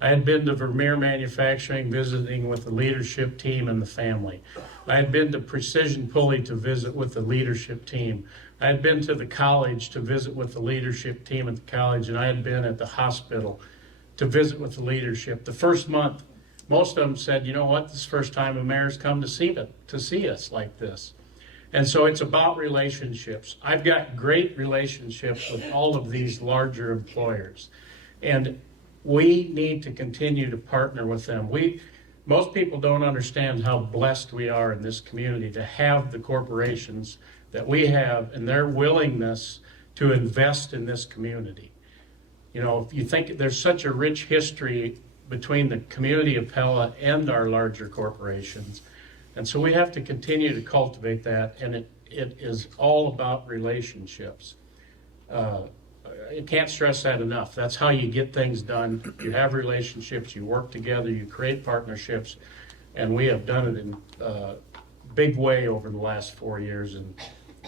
I had been to Vermeer Manufacturing visiting with the leadership team and the family. I had been to Precision Pulley to visit with the leadership team. I had been to the college to visit with the leadership team at the college, and I had been at the hospital to visit with the leadership. The first month, most of them said, you know what, this is the first time a mayor's come to see us like this. And so it's about relationships. I've got great relationships with all of these larger employers. And we need to continue to partner with them. Most people don't understand how blessed we are in this community to have the corporations that we have and their willingness to invest in this community. If you think there's such a rich history between the community of Pella and our larger corporations. And so we have to continue to cultivate that, and it is all about relationships. I can't stress that enough. That's how you get things done. You have relationships, you work together, you create partnerships, and we have done it in a big way over the last 4 years, and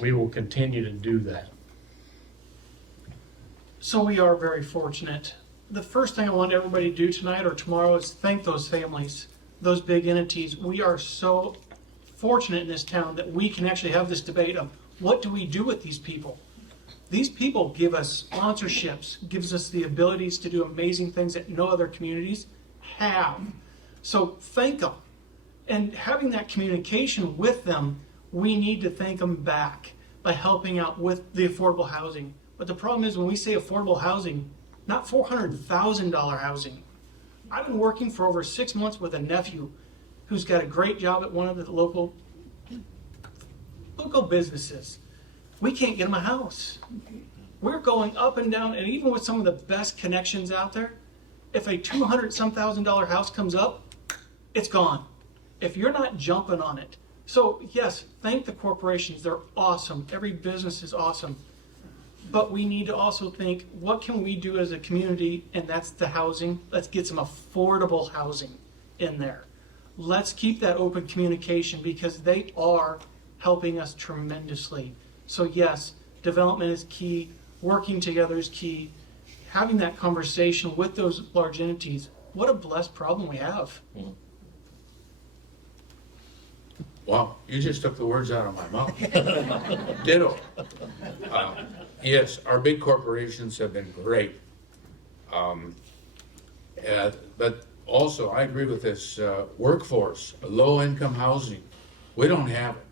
we will continue to do that. So we are very fortunate the first thing I want everybody to do tonight or tomorrow is thank those families, those big entities. We are so fortunate in this town that we can actually have this debate of what do we do with these people? These people give us sponsorships, gives us the abilities to do amazing things that no other communities have. So thank them. And having that communication with them, we need to thank them back by helping out with the affordable housing. But the problem is when we say affordable housing, not $400,000 housing. I've been working for over 6 months with a nephew who's got a great job at one of the local businesses. We can't get him a house. We're going up and down, and even with some of the best connections out there, if a $200,000 house comes up, it's gone. If you're not jumping on it. So yes, thank the corporations. They're awesome. Every business is awesome. But we need to also think, what can we do as a community? And that's the housing. Let's get some affordable housing in there. Let's keep that open communication because they are helping us tremendously. So yes, development is key. Working together is key. Having that conversation with those large entities. What a blessed problem we have. Wow, you just took the words out of my mouth. Ditto. Yes, our big corporations have been great. But also, I agree with this workforce, low-income housing. We don't have it.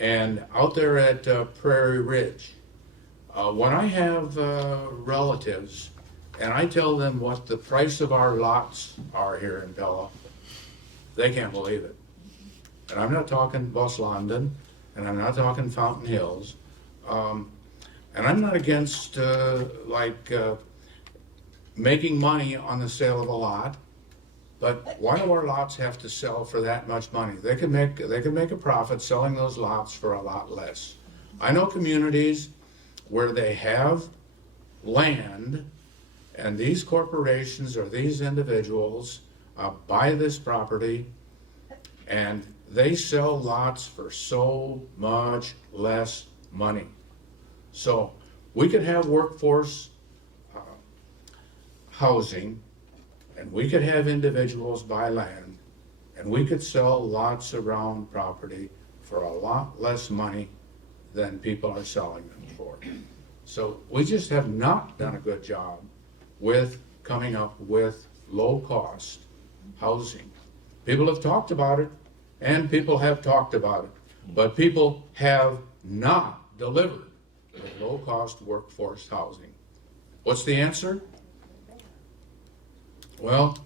And out there at Prairie Ridge, when I have relatives and I tell them what the price of our lots are here in Pella, they can't believe it. And I'm not talking West London, and I'm not talking Fountain Hills. And I'm not against making money on the sale of a lot, but why do our lots have to sell for that much money? They can make a profit selling those lots for a lot less. I know communities where they have land, and these corporations or these individuals buy this property, and they sell lots for so much less money. So we could have workforce housing, and we could have individuals buy land, and we could sell lots around property for a lot less money than people are selling them for. So we just have not done a good job with coming up with low-cost housing. People have talked about it, and people have talked about it, but people have not delivered with low-cost workforce housing. What's the answer? Well,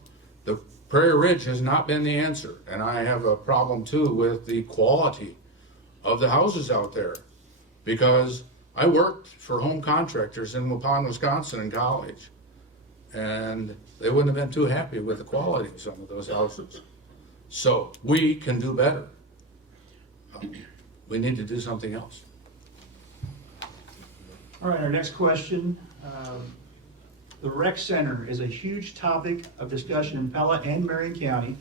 the Prairie Ridge has not been the answer, and I have a problem too with the quality of the houses out there, because I worked for home contractors in Waupun, Wisconsin in college, and they wouldn't have been too happy with the quality of some of those houses. So we can do better. We need to do something else. All right, our next question. The rec center is a huge topic of discussion in Pella and Marion County.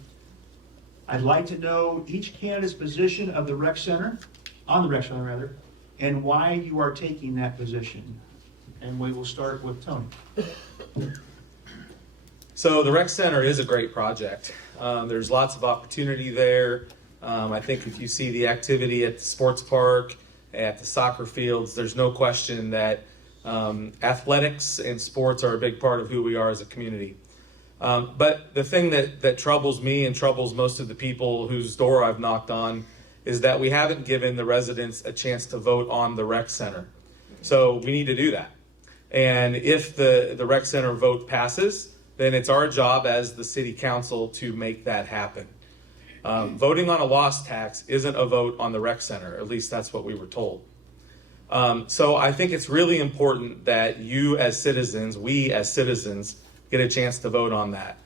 I'd like to know each candidate's position of the rec center, on the rec center rather, and why you are taking that position. And we will start with Tony. So the rec center is a great project. There's lots of opportunity there. I think if you see the activity at the sports park, at the soccer fields, there's no question that athletics and sports are a big part of who we are as a community. But the thing that troubles me and troubles most of the people whose door I've knocked on is that we haven't given the residents a chance to vote on the rec center. So we need to do that. And if the rec center vote passes, then it's our job as the city council to make that happen. Voting on a lost tax isn't a vote on the rec center, at least that's what we were told. So I think it's really important that you as citizens, we as citizens, get a chance to vote on that.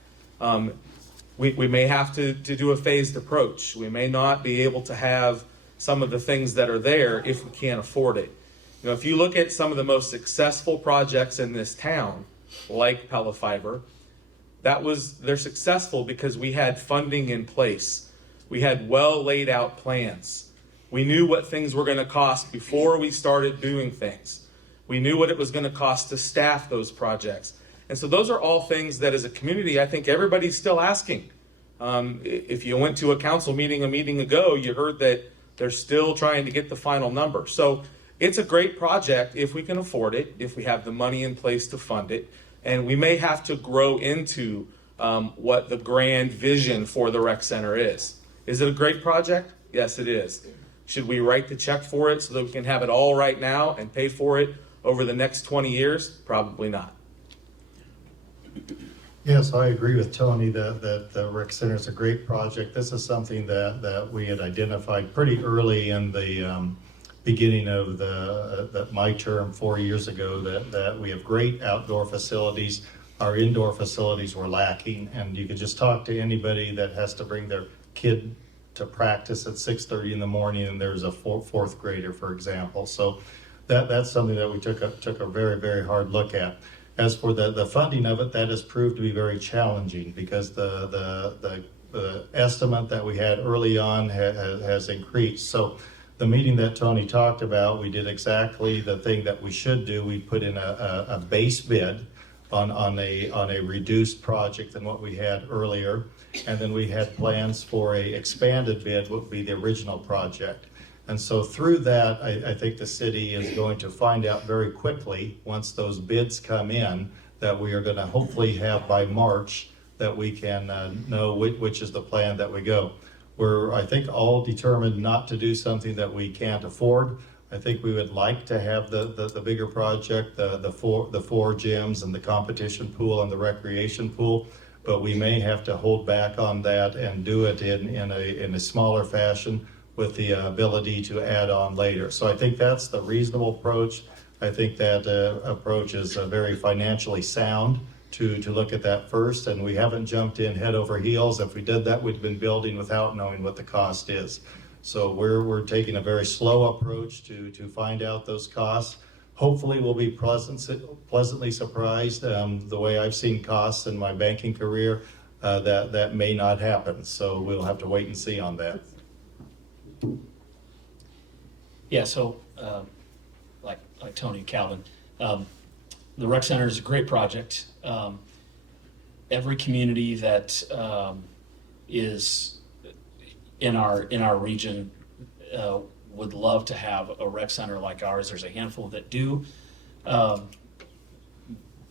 We may have to do a phased approach. We may not be able to have some of the things that are there if we can't afford it. You know, if you look at some of the most successful projects in this town, like Pella Fiber, they're successful because we had funding in place. We had well laid out plans. We knew what things were going to cost before we started doing things. We knew what it was going to cost to staff those projects. And so those are all things that as a community, I think everybody's still asking. If you went to a council meeting a meeting ago, you heard that they're still trying to get the final number. So it's a great project if we can afford it, if we have the money in place to fund it. And we may have to grow into what the grand vision for the rec center is. Is it a great project? Yes, it is. Should we write the check for it so that we can have it all right now and pay for it over the next 20 years? Probably not. Yes, I agree with Tony that the rec center is a great project. This is something that we had identified pretty early in the beginning of my term 4 years ago, that we have great outdoor facilities. Our indoor facilities were lacking, and you could just talk to anybody that has to bring their kid to practice at 6:30 in the morning, and there's a fourth grader, for example. So that's something that we took a very, very hard look at. As for the funding of it, that has proved to be very challenging because the estimate that we had early on has increased. So the meeting that Tony talked about, we did exactly the thing that we should do. We put in a base bid on a reduced project than what we had earlier, and then we had plans for a expanded bid, what would be the original project. And so through that, I think the city is going to find out very quickly, once those bids come in, that we are going to hopefully have by March that we can know which is the plan that we go. We're, I think, all determined not to do something that we can't afford. I think we would like to have the bigger project, the four gyms and the competition pool and the recreation pool, but we may have to hold back on that and do it in a smaller fashion, with the ability to add on later. So I think that's the reasonable approach. I think that approach is very financially sound to look at that first, and we haven't jumped in head over heels. If we did that, we'd been building without knowing what the cost is. So we're taking a very slow approach to find out those costs. Hopefully we'll be pleasantly surprised. The way I've seen costs in my banking career, that may not happen. So we'll have to wait and see on that. Yeah, so like Tony and Calvin, the rec center is a great project. Every community that is in our region would love to have a rec center like ours. There's a handful that do.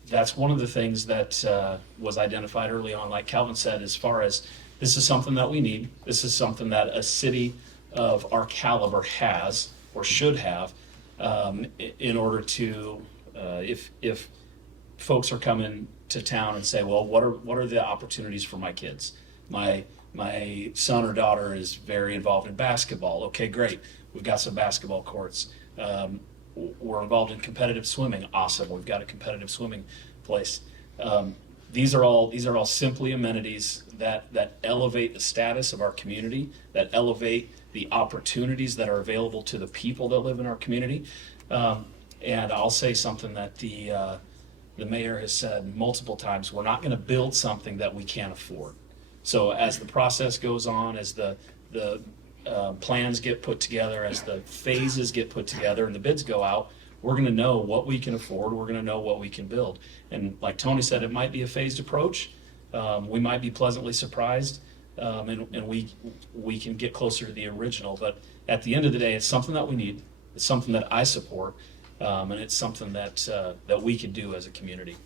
That's one of the things that was identified early on, like Calvin said, as far as this is something that we need. This is something that a city of our caliber has or should have in order to, if folks are coming to town and say, well, what are the opportunities for my kids? My son or daughter is very involved in basketball. Okay, great. We've got some basketball courts. We're involved in competitive swimming. Awesome. We've got a competitive swimming place. These are all simply amenities that elevate the status of our community, that elevate the opportunities that are available to the people that live in our community. And I'll say something that the mayor has said multiple times: we're not going to build something that we can't afford. So as the process goes on, as the plans get put together, as the phases get put together and the bids go out, we're going to know what we can afford. We're going to know what we can build. And like Tony said, it might be a phased approach. We might be pleasantly surprised, and we can get closer to the original. But at the end of the day, it's something that we need. It's something that I support, and it's something that we can do as a community.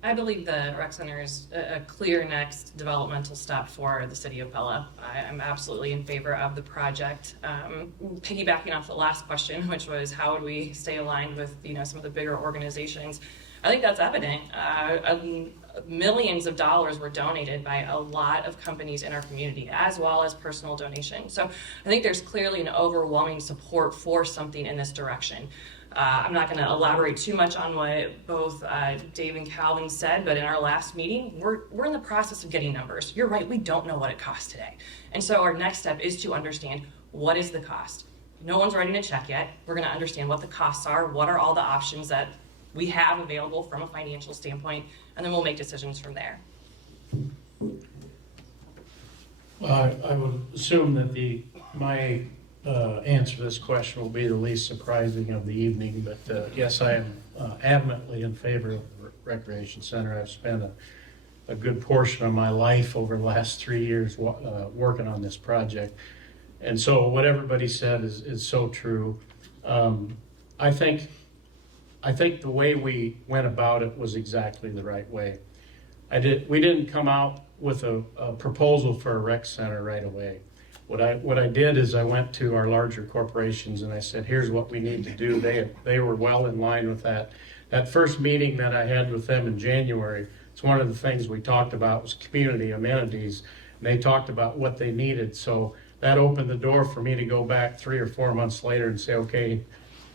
I believe the rec center is a clear next developmental step for the city of Pella. I'm absolutely in favor of the project. Piggybacking off the last question, which was how would we stay aligned with some of the bigger organizations, I think that's evident. Millions of dollars were donated by a lot of companies in our community, as well as personal donations. So I think there's clearly an overwhelming support for something in this direction. I'm not going to elaborate too much on what both Dave and Calvin said, but in our last meeting, we're in the process of getting numbers. You're right, we don't know what it costs today. And so our next step is to understand what is the cost. No one's writing a check yet. We're going to understand what the costs are, what are all the options that we have available from a financial standpoint, and then we'll make decisions from there. I would assume that my answer this question will be the least surprising of the evening, but yes, I am adamantly in favor of the recreation center. I've spent a good portion of my life over the last 3 years working on this project. And so what everybody said is so true. I think the way we went about it was exactly the right way. We didn't come out with a proposal for a rec center right away. What I did is I went to our larger corporations and I said, here's what we need to do. They were well in line with that. That first meeting that I had with them in January, it's one of the things we talked about was community amenities. And they talked about what they needed. So that opened the door for me to go back 3 or 4 months later and say, okay,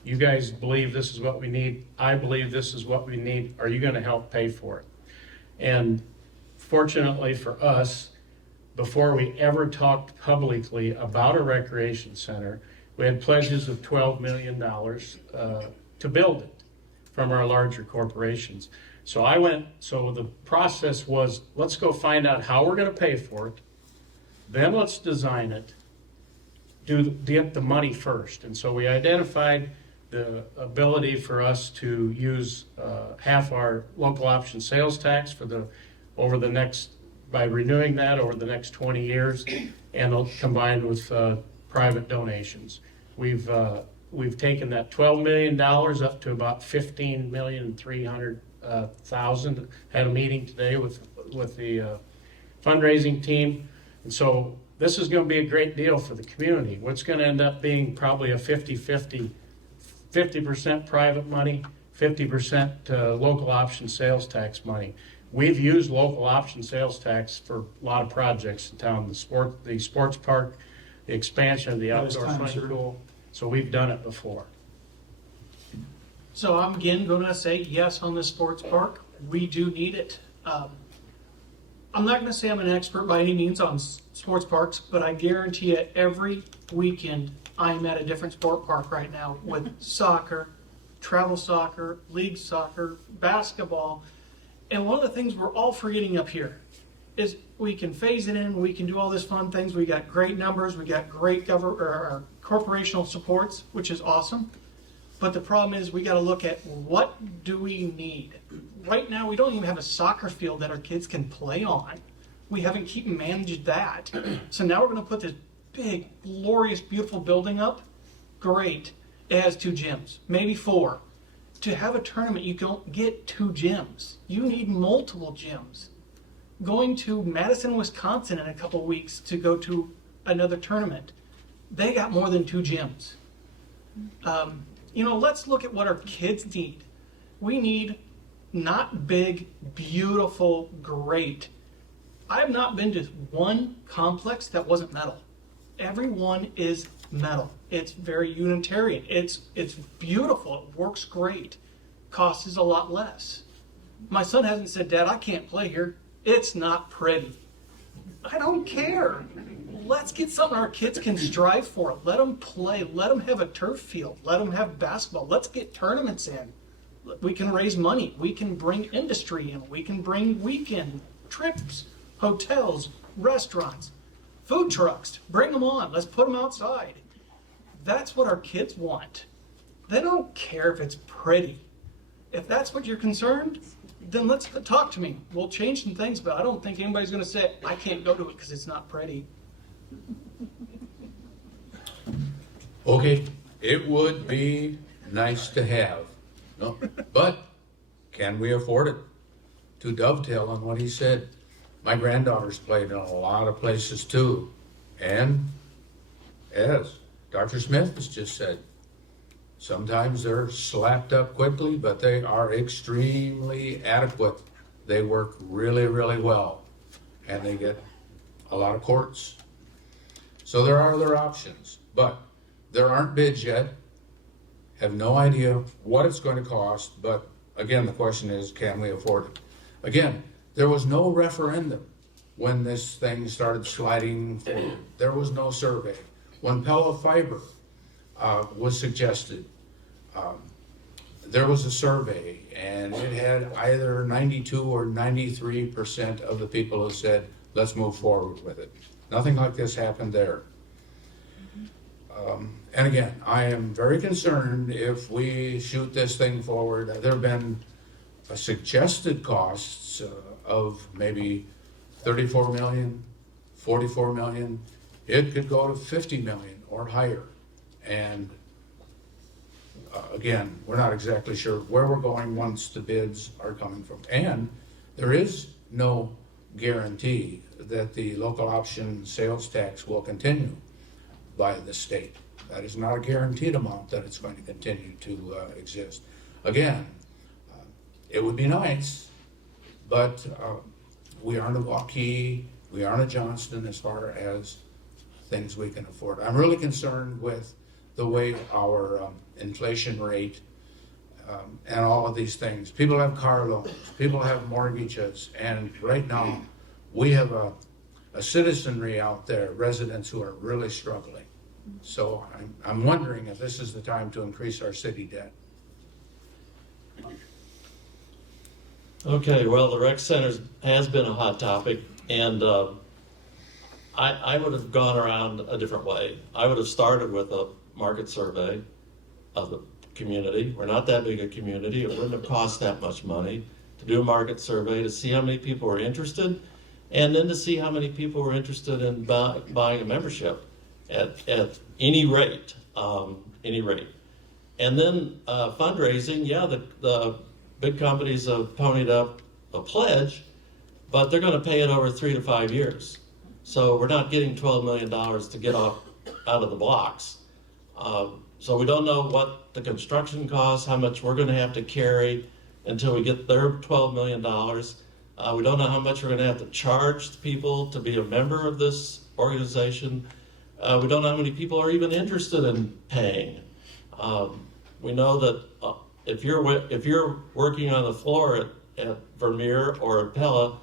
you guys believe this is what we need. I believe this is what we need. Are you going to help pay for it? And fortunately for us, before we ever talked publicly about a recreation center, we had pledges of $12 million to build it from our larger corporations. So the process was, let's go find out how we're going to pay for it. Then let's design it, get the money first. And so we identified the ability for us to use half our local option sales tax by renewing that over the next 20 years, and combined with private donations. We've taken that $12 million up to about $15,300,000. Had a meeting today with the fundraising team, and so this is going to be a great deal for the community. What's going to end up being probably a 50-50, 50% private money, 50% local option sales tax money. We've used local option sales tax for a lot of projects in town, the sports park, the expansion of the outdoor swimming pool. So we've done it before. So I'm again going to say yes on the sports park. We do need it. I'm not going to say I'm an expert by any means on sports parks, but I guarantee you every weekend I'm at a different sport park right now with soccer, travel soccer, league soccer, basketball. And one of the things we're all forgetting up here is we can phase it in, we can do all these fun things, we got great numbers, we got great corporational supports, which is awesome. But the problem is we got to look at what do we need. Right now we don't even have a soccer field that our kids can play on. We haven't managed that. So now we're going to put this big, glorious, beautiful building up. Great. It has 2 gyms, maybe 4. To have a tournament, you don't get 2 gyms. You need multiple gyms. Going to Madison, Wisconsin in a couple of weeks to go to another tournament, they got more than 2 gyms. Let's look at what our kids need. We need not big, beautiful, great. I have not been to one complex that wasn't metal. Every one is metal. It's very Unitarian. It's beautiful. It works great. Cost is a lot less. My son hasn't said, Dad, I can't play here. It's not pretty. I don't care. Let's get something our kids can strive for. Let them play. Let them have a turf field. Let them have basketball. Let's get tournaments in. We can raise money. We can bring industry in. We can bring weekend trips, hotels, restaurants, food trucks. Bring them on. Let's put them outside. That's what our kids want. They don't care if it's pretty. If that's what you're concerned, then let's talk to me. We'll change some things, but I don't think anybody's going to say, I can't go to it because it's not pretty. Okay, it would be nice to have, no? But can we afford it? To dovetail on what he said, my granddaughter's played in a lot of places too. And as Dr. Smith has just said, sometimes they're slapped up quickly, but they are extremely adequate. They work really, really well, and they get a lot of courts. So there are other options, but there aren't bids yet. Have no idea what it's going to cost, but again, the question is, can we afford it? Again, there was no referendum when this thing started sliding forward. There was no survey. When Pella Fiber was suggested, there was a survey, and it had either 92 or 93% of the people who said, let's move forward with it. Nothing like this happened there. And again, I am very concerned if we shoot this thing forward. There have been suggested costs of maybe 34 million, 44 million. It could go to 50 million or higher. And again, we're not exactly sure where we're going once the bids are coming from. And there is no guarantee that the local option sales tax will continue by the state. That is not a guaranteed amount that it's going to continue to exist. Again, it would be nice, but we aren't a Waukee, we aren't a Johnston as far as things we can afford. I'm really concerned with the way our inflation rate and all of these things. People have car loans, people have mortgages, and right now we have a citizenry out there, residents who are really struggling. So I'm wondering if this is the time to increase our city debt. Okay, well, the rec center has been a hot topic, and I would have gone around a different way. I would have started with a market survey of the community. We're not that big a community. It wouldn't have cost that much money to do a market survey to see how many people were interested, and then to see how many people were interested in buying a membership at any rate, And then fundraising, yeah, the big companies have ponied up a pledge, but they're going to pay it over 3 to 5 years. So we're not getting $12 million to get out of the blocks. So we don't know what the construction costs, how much we're going to have to carry until we get their $12 million. We don't know how much we're going to have to charge people to be a member of this organization. We don't know how many people are even interested in paying. We know that if you're working on the floor at Vermeer or at Pella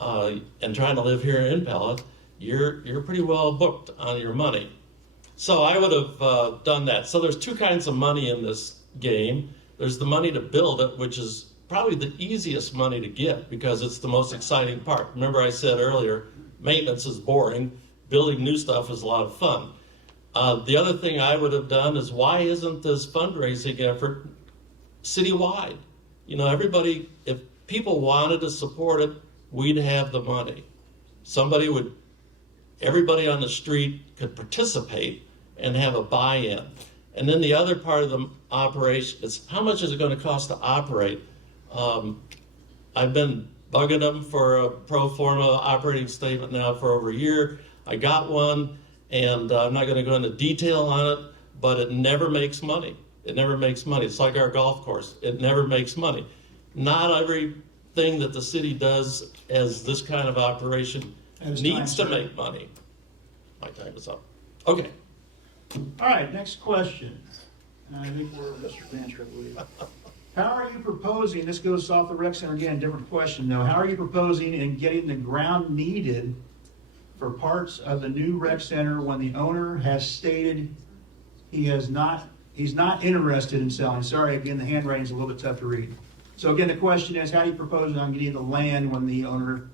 and trying to live here in Pella, you're pretty well booked on your money. So I would have done that. So there's two kinds of money in this game. There's the money to build it, which is probably the easiest money to get because it's the most exciting part. Remember I said earlier, maintenance is boring. Building new stuff is a lot of fun. The other thing I would have done is why isn't this fundraising effort citywide? You know, everybody, if people wanted to support it, we'd have the money. Everybody on the street could participate and have a buy-in. And then the other part of the operation is how much is it going to cost to operate? I've been bugging them for a pro forma operating statement now for over a year. I got one, and I'm not going to go into detail on it, but it never makes money. It never makes money. It's like our golf course. It never makes money. Not everything that the city does as this kind of operation needs to make money. My time is up. Okay. All right, next question. I think we're Mr. Vance, I believe. How are you proposing, this goes off the rec center again, different question though. How are you proposing in getting the ground needed for parts of the new rec center when the owner has stated he's not interested in selling? Sorry, again, the handwriting's a little bit tough to read. So again, the question is, how do you propose on getting the land when the owner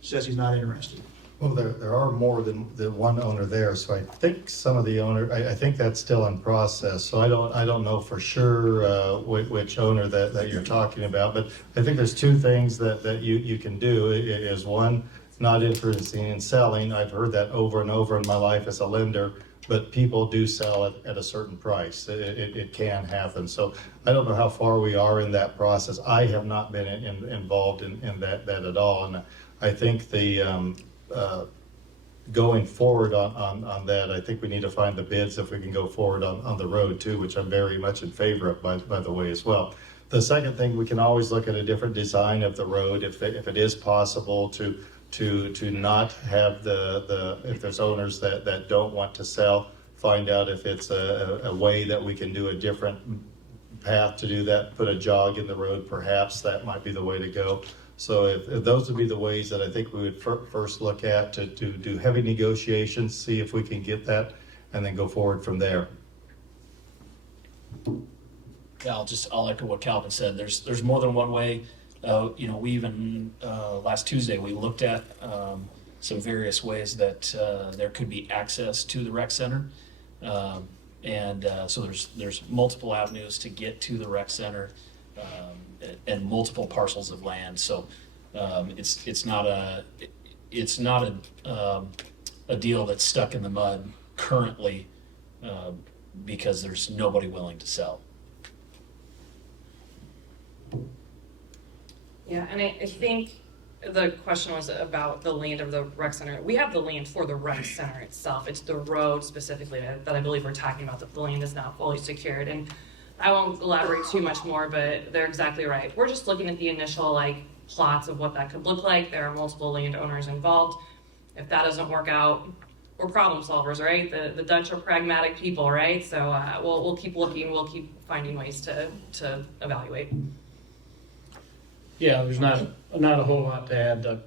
says he's not interested? Well, there are more than one owner there, so I think some of the I think that's still in process. So I don't know for sure which owner that you're talking about, but I think there's two things that you can do. Is one, not interested in selling. I've heard that over and over in my life as a lender, but people do sell it at a certain price. It can happen. So I don't know how far we are in that process. I have not been involved in that at all, and I think the going forward on that, I think we need to find the bids if we can go forward on the road too, which I'm very much in favor of, by the way, as well. The second thing, we can always look at a different design of the road if it is possible to not have if there's owners that don't want to sell, find out if it's a way that we can do a different path to do that, put a jog in the road, perhaps that might be the way to go. So if those would be the ways that I think we would first look at to do heavy negotiations, see if we can get that, and then go forward from there. Yeah, I'll echo what Calvin said. There's more than one way. We even last Tuesday we looked at some various ways that there could be access to the rec center. So there's multiple avenues to get to the rec center, and multiple parcels of land. So it's not a deal that's stuck in the mud currently, because there's nobody willing to sell. Yeah, and I think the question was about the land of the rec center. We have the land for the rec center itself. It's the road specifically that I believe we're talking about, that the land is not fully secured. And I won't elaborate too much more, but they're exactly right. We're just looking at the initial plots of what that could look like. There are multiple landowners involved. If that doesn't work out, we're problem solvers, right? The Dutch are pragmatic people, right? So we'll keep looking. We'll keep finding ways to evaluate. Yeah, there's not a whole lot to add.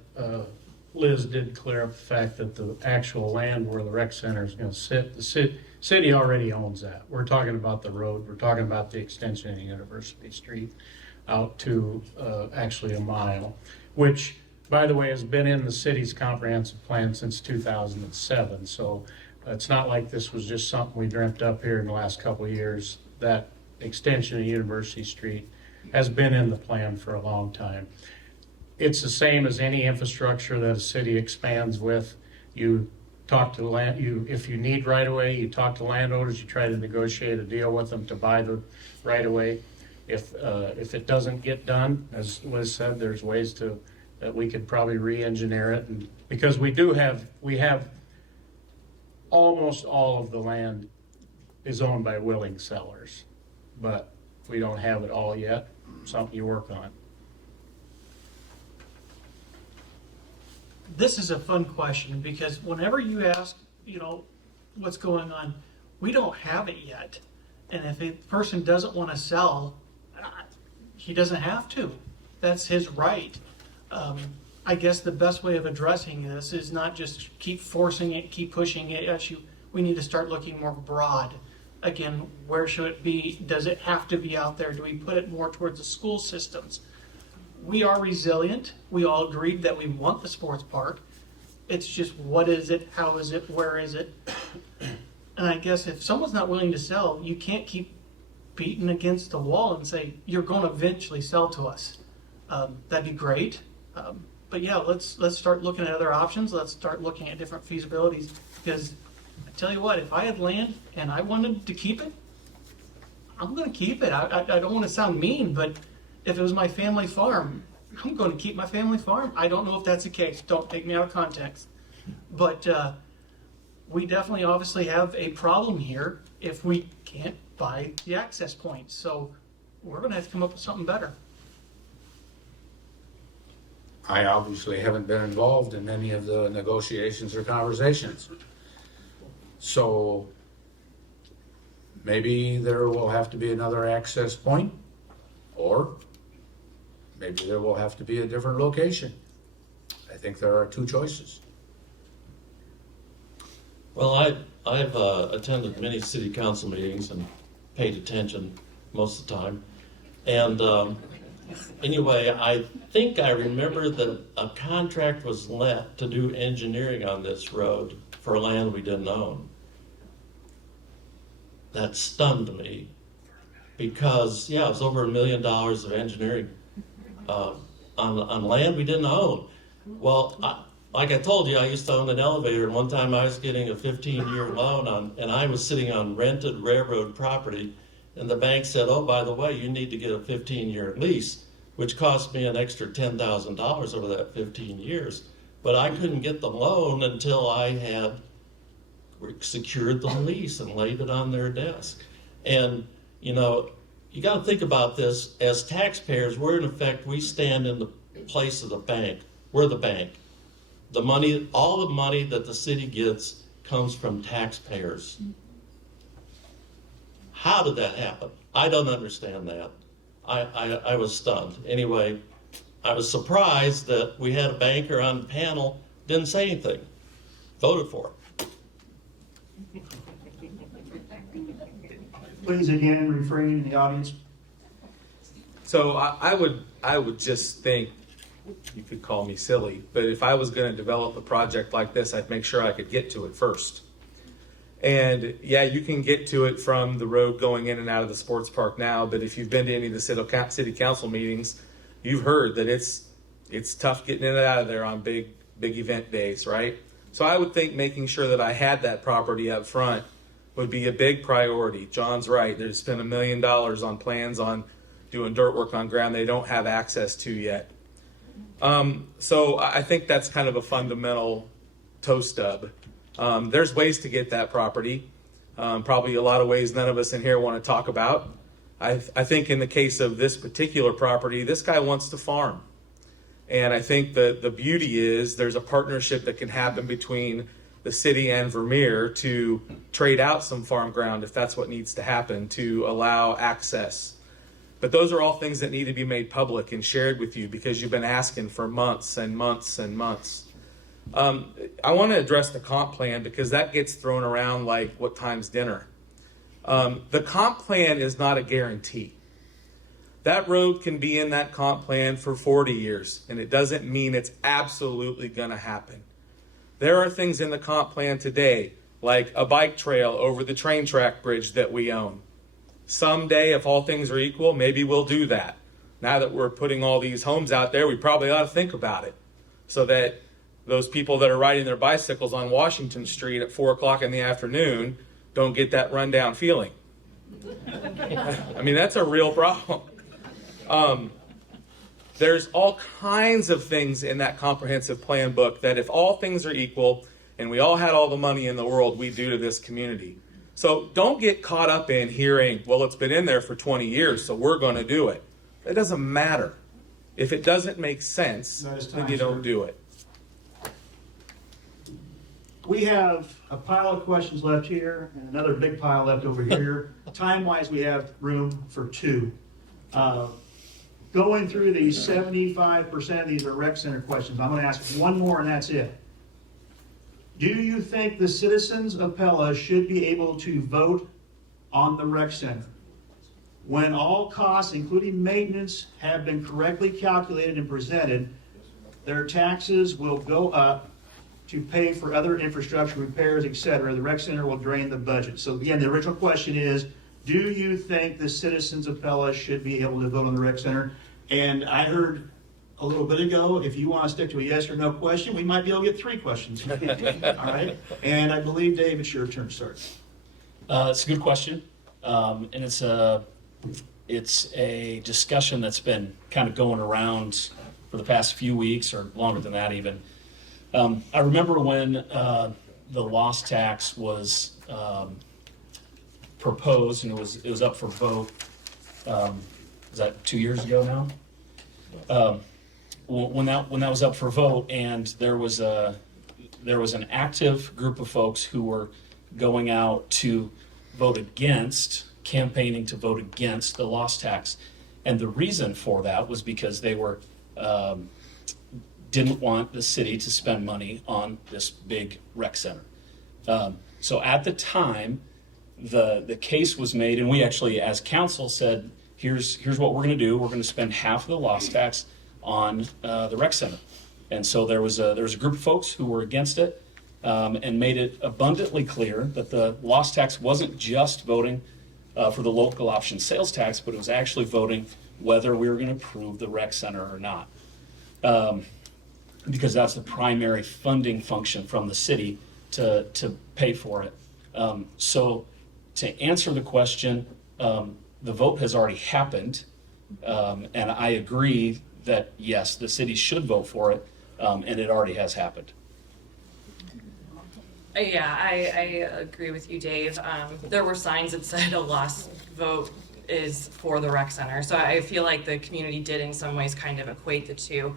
Liz did clear up the fact that the actual land where the rec center is going to sit, the city already owns that. We're talking about the road. We're talking about the extension of University Street out to actually a mile, which, by the way, has been in the city's comprehensive plan since 2007. So it's not like this was just something we dreamt up here in the last couple of years. That extension of University Street has been in the plan for a long time. It's the same as any infrastructure that a city expands with. You talk to if you need right of way, you talk to landowners, you try to negotiate a deal with them to buy the right of way. If it doesn't get done, as Liz said, there's ways that we could probably re-engineer it, and because we have almost all of the land is owned by willing sellers, but we don't have it all yet. Something you work on. This is a fun question because whenever you ask, what's going on, we don't have it yet. And if a person doesn't want to sell, he doesn't have to. That's his right. I guess the best way of addressing this is not just keep forcing it, keep pushing it at you. We need to start looking more broad. Again, where should it be? Does it have to be out there? Do we put it more towards the school systems? We are resilient. We all agreed that we want the sports park. It's just, what is it? How is it? Where is it? And I guess if someone's not willing to sell, you can't keep beating against the wall and say, you're going to eventually sell to us. That'd be great. But yeah, let's start looking at other options. Let's start looking at different feasibilities, because I tell you what, if I had land and I wanted to keep it, I'm going to keep it. I don't want to sound mean, but if it was my family farm, I'm going to keep my family farm. I don't know if that's the case. Don't take me out of context. But we definitely obviously have a problem here if we can't buy the access points. So we're going to have to come up with something better. I obviously haven't been involved in any of the negotiations or conversations. So maybe there will have to be another access point, or maybe there will have to be a different location. I think there are two choices. Well, I've attended many city council meetings and paid attention most of the time. And anyway, I think I remember that a contract was let to do engineering on this road for land we didn't own. That stunned me because, yeah, it was over $1 million of engineering on land we didn't own. Well, like I told you, I used to own an elevator, and one time I was getting a 15-year loan and I was sitting on rented railroad property, and the bank said, oh, by the way, you need to get a 15-year lease, which cost me an extra $10,000 over that 15 years. But I couldn't get the loan until I had secured the lease and laid it on their desk. And, you got to think about this. As taxpayers, we're in effect, we stand in the place of the bank. We're the bank. The money, all the money that the city gets comes from taxpayers. How did that happen? I don't understand that. I was stunned. Anyway, I was surprised that we had a banker on the panel, didn't say anything, voted for it. Please again refrain in the audience. So I would just think, you could call me silly, but if I was going to develop a project like this, I'd make sure I could get to it first. And yeah, you can get to it from the road going in and out of the sports park now, but if you've been to any of the city council meetings, you've heard that it's tough getting in and out of there on big event days, right? So I would think making sure that I had that property up front would be a big priority. John's right. They've spent $1 million on plans on doing dirt work on ground they don't have access to yet. So I think that's kind of a fundamental toe stub. There's ways to get that property. Probably a lot of ways none of us in here want to talk about. I think in the case of this particular property, this guy wants to farm. And I think the beauty is there's a partnership that can happen between the city and Vermeer to trade out some farm ground if that's what needs to happen to allow access. But those are all things that need to be made public and shared with you because you've been asking for months and months and months. I want to address the comp plan because that gets thrown around like what time's dinner. The comp plan is not a guarantee. That road can be in that comp plan for 40 years, and it doesn't mean it's absolutely going to happen. There are things in the comp plan today, like a bike trail over the train track bridge that we own. Someday, if all things are equal, maybe we'll do that. Now that we're putting all these homes out there, we probably ought to think about it so that those people that are riding their bicycles on Washington Street at 4 o'clock in the afternoon don't get that rundown feeling. I mean, that's a real problem. There's all kinds of things in that comprehensive plan book that if all things are equal and we all had all the money in the world, we do to this community. So don't get caught up in hearing, well, it's been in there for 20 years, so we're going to do it. It doesn't matter. If it doesn't make sense, then you don't do it. We have a pile of questions left here and another big pile left over here. Time-wise, we have room for two. Going through these, 75% of these are rec center questions. I'm going to ask one more and that's it. Do you think the citizens of Pella should be able to vote on the rec center? When all costs, including maintenance, have been correctly calculated and presented, their taxes will go up to pay for other infrastructure repairs, etc. The rec center will drain the budget. So again, the original question is, do you think the citizens of Pella should be able to vote on the rec center? And I heard a little bit ago, if you want to stick to a yes or no question, we might be able to get 3 questions. All right? And I believe, Dave, it's your turn to start. It's a good question. And it's a discussion that's been kind of going around for the past few weeks or longer than that even. I remember when the loss tax was proposed and it was up for vote. Was that 2 years ago now? When that was up for vote, and there was an active group of folks who were going out to vote against, campaigning to vote against the loss tax, and the reason for that was because they were didn't want the city to spend money on this big rec center. So at the time, the case was made, and we actually, as council, said, here's what we're going to do. We're going to spend half of the loss tax on the rec center. And so there was a group of folks who were against it and made it abundantly clear that the loss tax wasn't just voting for the local option sales tax, but it was actually voting whether we were going to approve the rec center or not. Because that's the primary funding function from the city to pay for it. So to answer the question, the vote has already happened, and I agree that yes, the city should vote for it, and it already has happened. Yeah, I agree with you, Dave. There were signs that said a lost vote is for the rec center, so I feel like the community did in some ways kind of equate the two.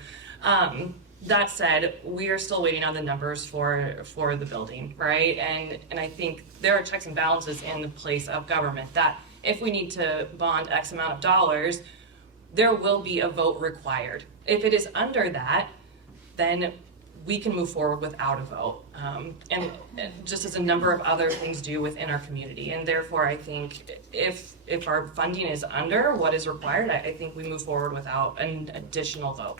That said, we are still waiting on the numbers for the building, right? And I think there are checks and balances in the place of government that if we need to bond X amount of dollars, there will be a vote required. If it is under that, then we can move forward without a vote. And just as a number of other things do within our community. And therefore, I think if our funding is under what is required, I think we move forward without an additional vote.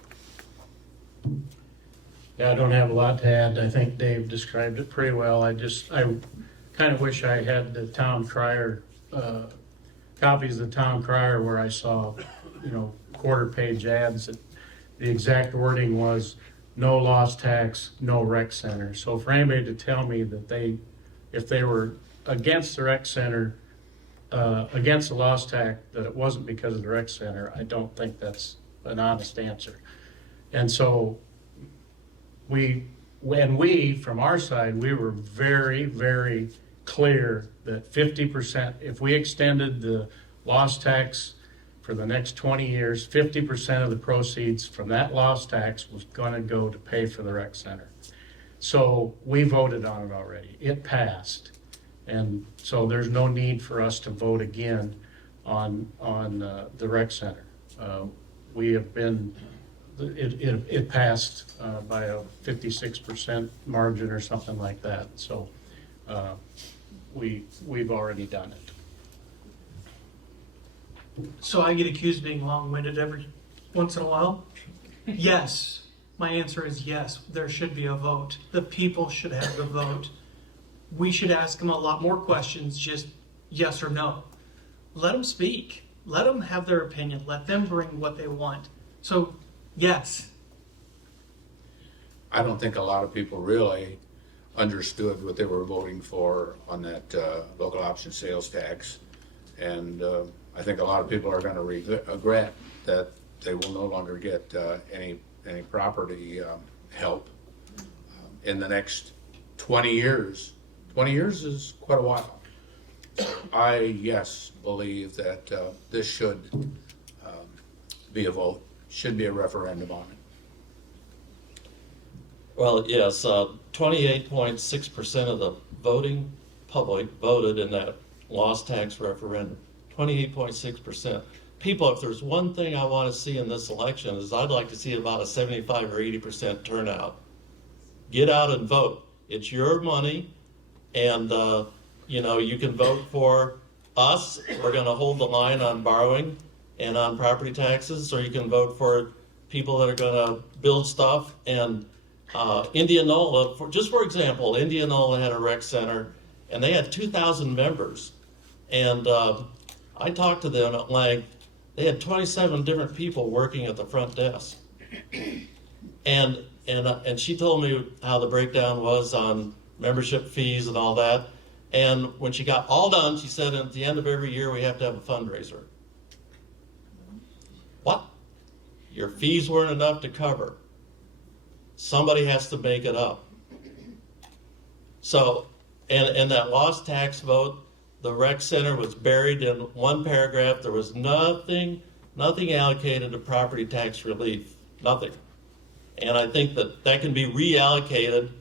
Yeah, I don't have a lot to add. I think Dave described it pretty well. I kind of wish I had the town crier, copies of the town crier where I saw, quarter-page ads. The exact wording was, no lost tax, no rec center. So for anybody to tell me that if they were against the rec center, against the lost tax, that it wasn't because of the rec center, I don't think that's an honest answer. And so from our side, we were very, very clear that 50%, if we extended the lost tax for the next 20 years, 50% of the proceeds from that lost tax was going to go to pay for the rec center. So we voted on it already. It passed. And so there's no need for us to vote again on the rec center. We have been, it passed by a 56% margin or something like that. So we've already done it. So I get accused of being long-winded every once in a while? Yes. My answer is yes. There should be a vote. The people should have the vote. We should ask them a lot more questions, just yes or no. Let them speak. Let them have their opinion. Let them bring what they want. So, yes. I don't think a lot of people really understood what they were voting for on that local option sales tax. And I think a lot of people are going to regret that they will no longer get any property help in the next 20 years. 20 years is quite a while. I, yes, believe that this should be a vote, should be a referendum on it. Well, yes, 28.6% of the voting public voted in that lost tax referendum. 28.6%. People, if there's one thing I want to see in this election is I'd like to see about a 75 or 80% turnout. Get out and vote. It's your money, and you can vote for us. We're going to hold the line on borrowing and on property taxes, or you can vote for people that are going to build stuff. And Indianola, for example, Indianola had a rec center, and they had 2,000 members. And I talked to them at length. They had 27 different people working at the front desk. And she told me how the breakdown was on membership fees and all that. And when she got all done, she said at the end of every year we have to have a fundraiser. What? Your fees weren't enough to cover. Somebody has to make it up. So, and that lost tax vote, the rec center was buried in one paragraph. There was nothing allocated to property tax relief, nothing. And I think that can be reallocated.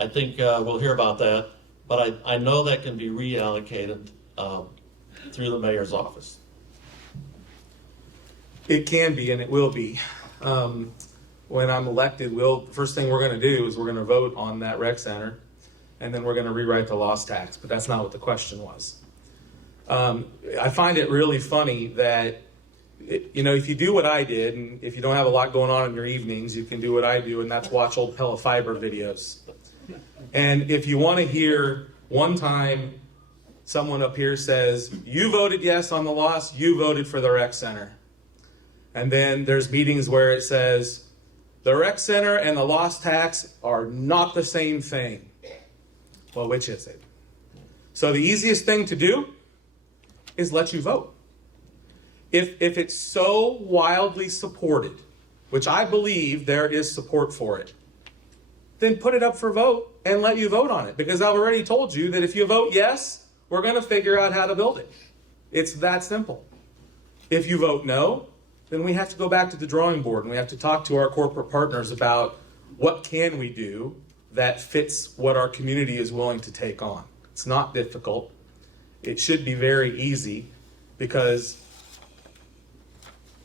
I think we'll hear about that, but I know that can be reallocated through the mayor's office. It can be, and it will be. When I'm elected, the first thing we're going to do is we're going to vote on that rec center, and then we're going to rewrite the lost tax. But that's not what the question was. I find it really funny that, if you do what I did, and if you don't have a lot going on in your evenings, you can do what I do, and that's watch old PellaFiber videos. And if you want to hear one time someone up here says, you voted yes on the loss, you voted for the rec center. And then there's meetings where it says, the rec center and the lost tax are not the same thing. Well, which is it? So the easiest thing to do is let you vote. If it's so wildly supported, which I believe there is support for it, then put it up for vote and let you vote on it. Because I've already told you that if you vote yes, we're going to figure out how to build it. It's that simple. If you vote no, then we have to go back to the drawing board and we have to talk to our corporate partners about what can we do that fits what our community is willing to take on. It's not difficult. It should be very easy because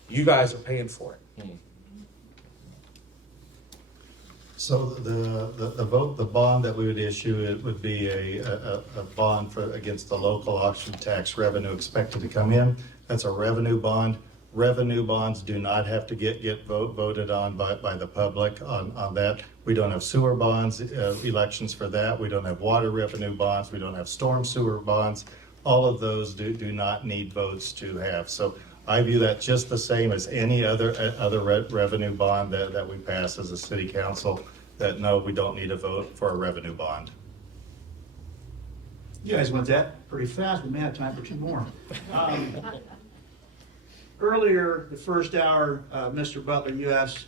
you guys are paying for it. So the bond that we would issue, it would be a bond against the local option tax revenue expected to come in. That's a revenue bond. Revenue bonds do not have to get voted on by the public on that. We don't have sewer bonds, elections for that. We don't have water revenue bonds. We don't have storm sewer bonds. All of those do not need votes to have. So I view that just the same as any other revenue bond that we pass as a city council, that no, we don't need a vote for a revenue bond. You guys went that pretty fast. We may have time for two more. Earlier, the first hour, Mr. Butler, you asked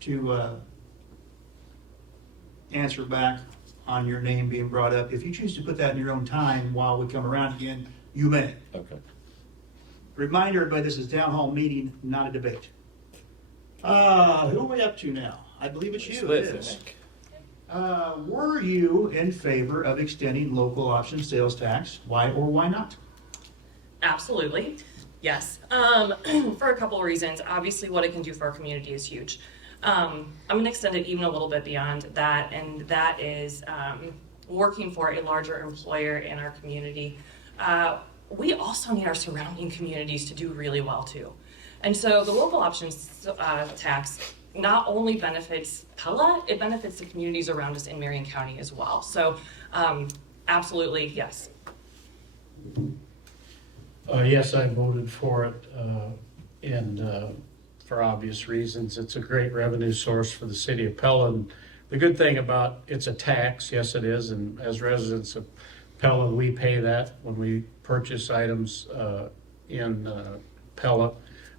to answer back on your name being brought up. If you choose to put that in your own time while we come around again, you may. Okay. Remind everybody, this is a town hall meeting, not a debate. Who are we up to now? I believe it's you. It is. Were you in favor of extending local option sales tax? Why or why not? Absolutely, yes. For a couple of reasons. Obviously, what it can do for our community is huge. I'm going to extend it even a little bit beyond that, and that is working for a larger employer in our community. We also need our surrounding communities to do really well too. And so the local options tax not only benefits Pella, it benefits the communities around us in Marion County as well. So absolutely, yes. Yes, I voted for it, and for obvious reasons. It's a great revenue source for the city of Pella. And the good thing about it's a tax, yes it is, and as residents of Pella, we pay that when we purchase items in Pella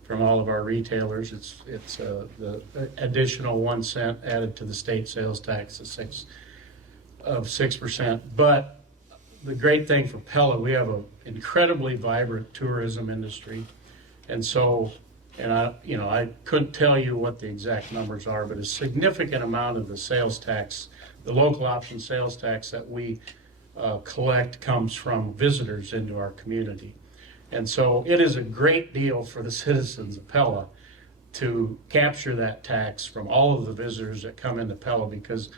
from all of our retailers. It's the additional 1 cent added to the state sales tax of 6%. But the great thing for Pella, we have an incredibly vibrant tourism industry, and so, and I couldn't tell you what the exact numbers are, but a significant amount of the sales tax, the local option sales tax that we collect, comes from visitors into our community. And so it is a great deal for the citizens of Pella to capture that tax from all of the visitors that come into Pella, because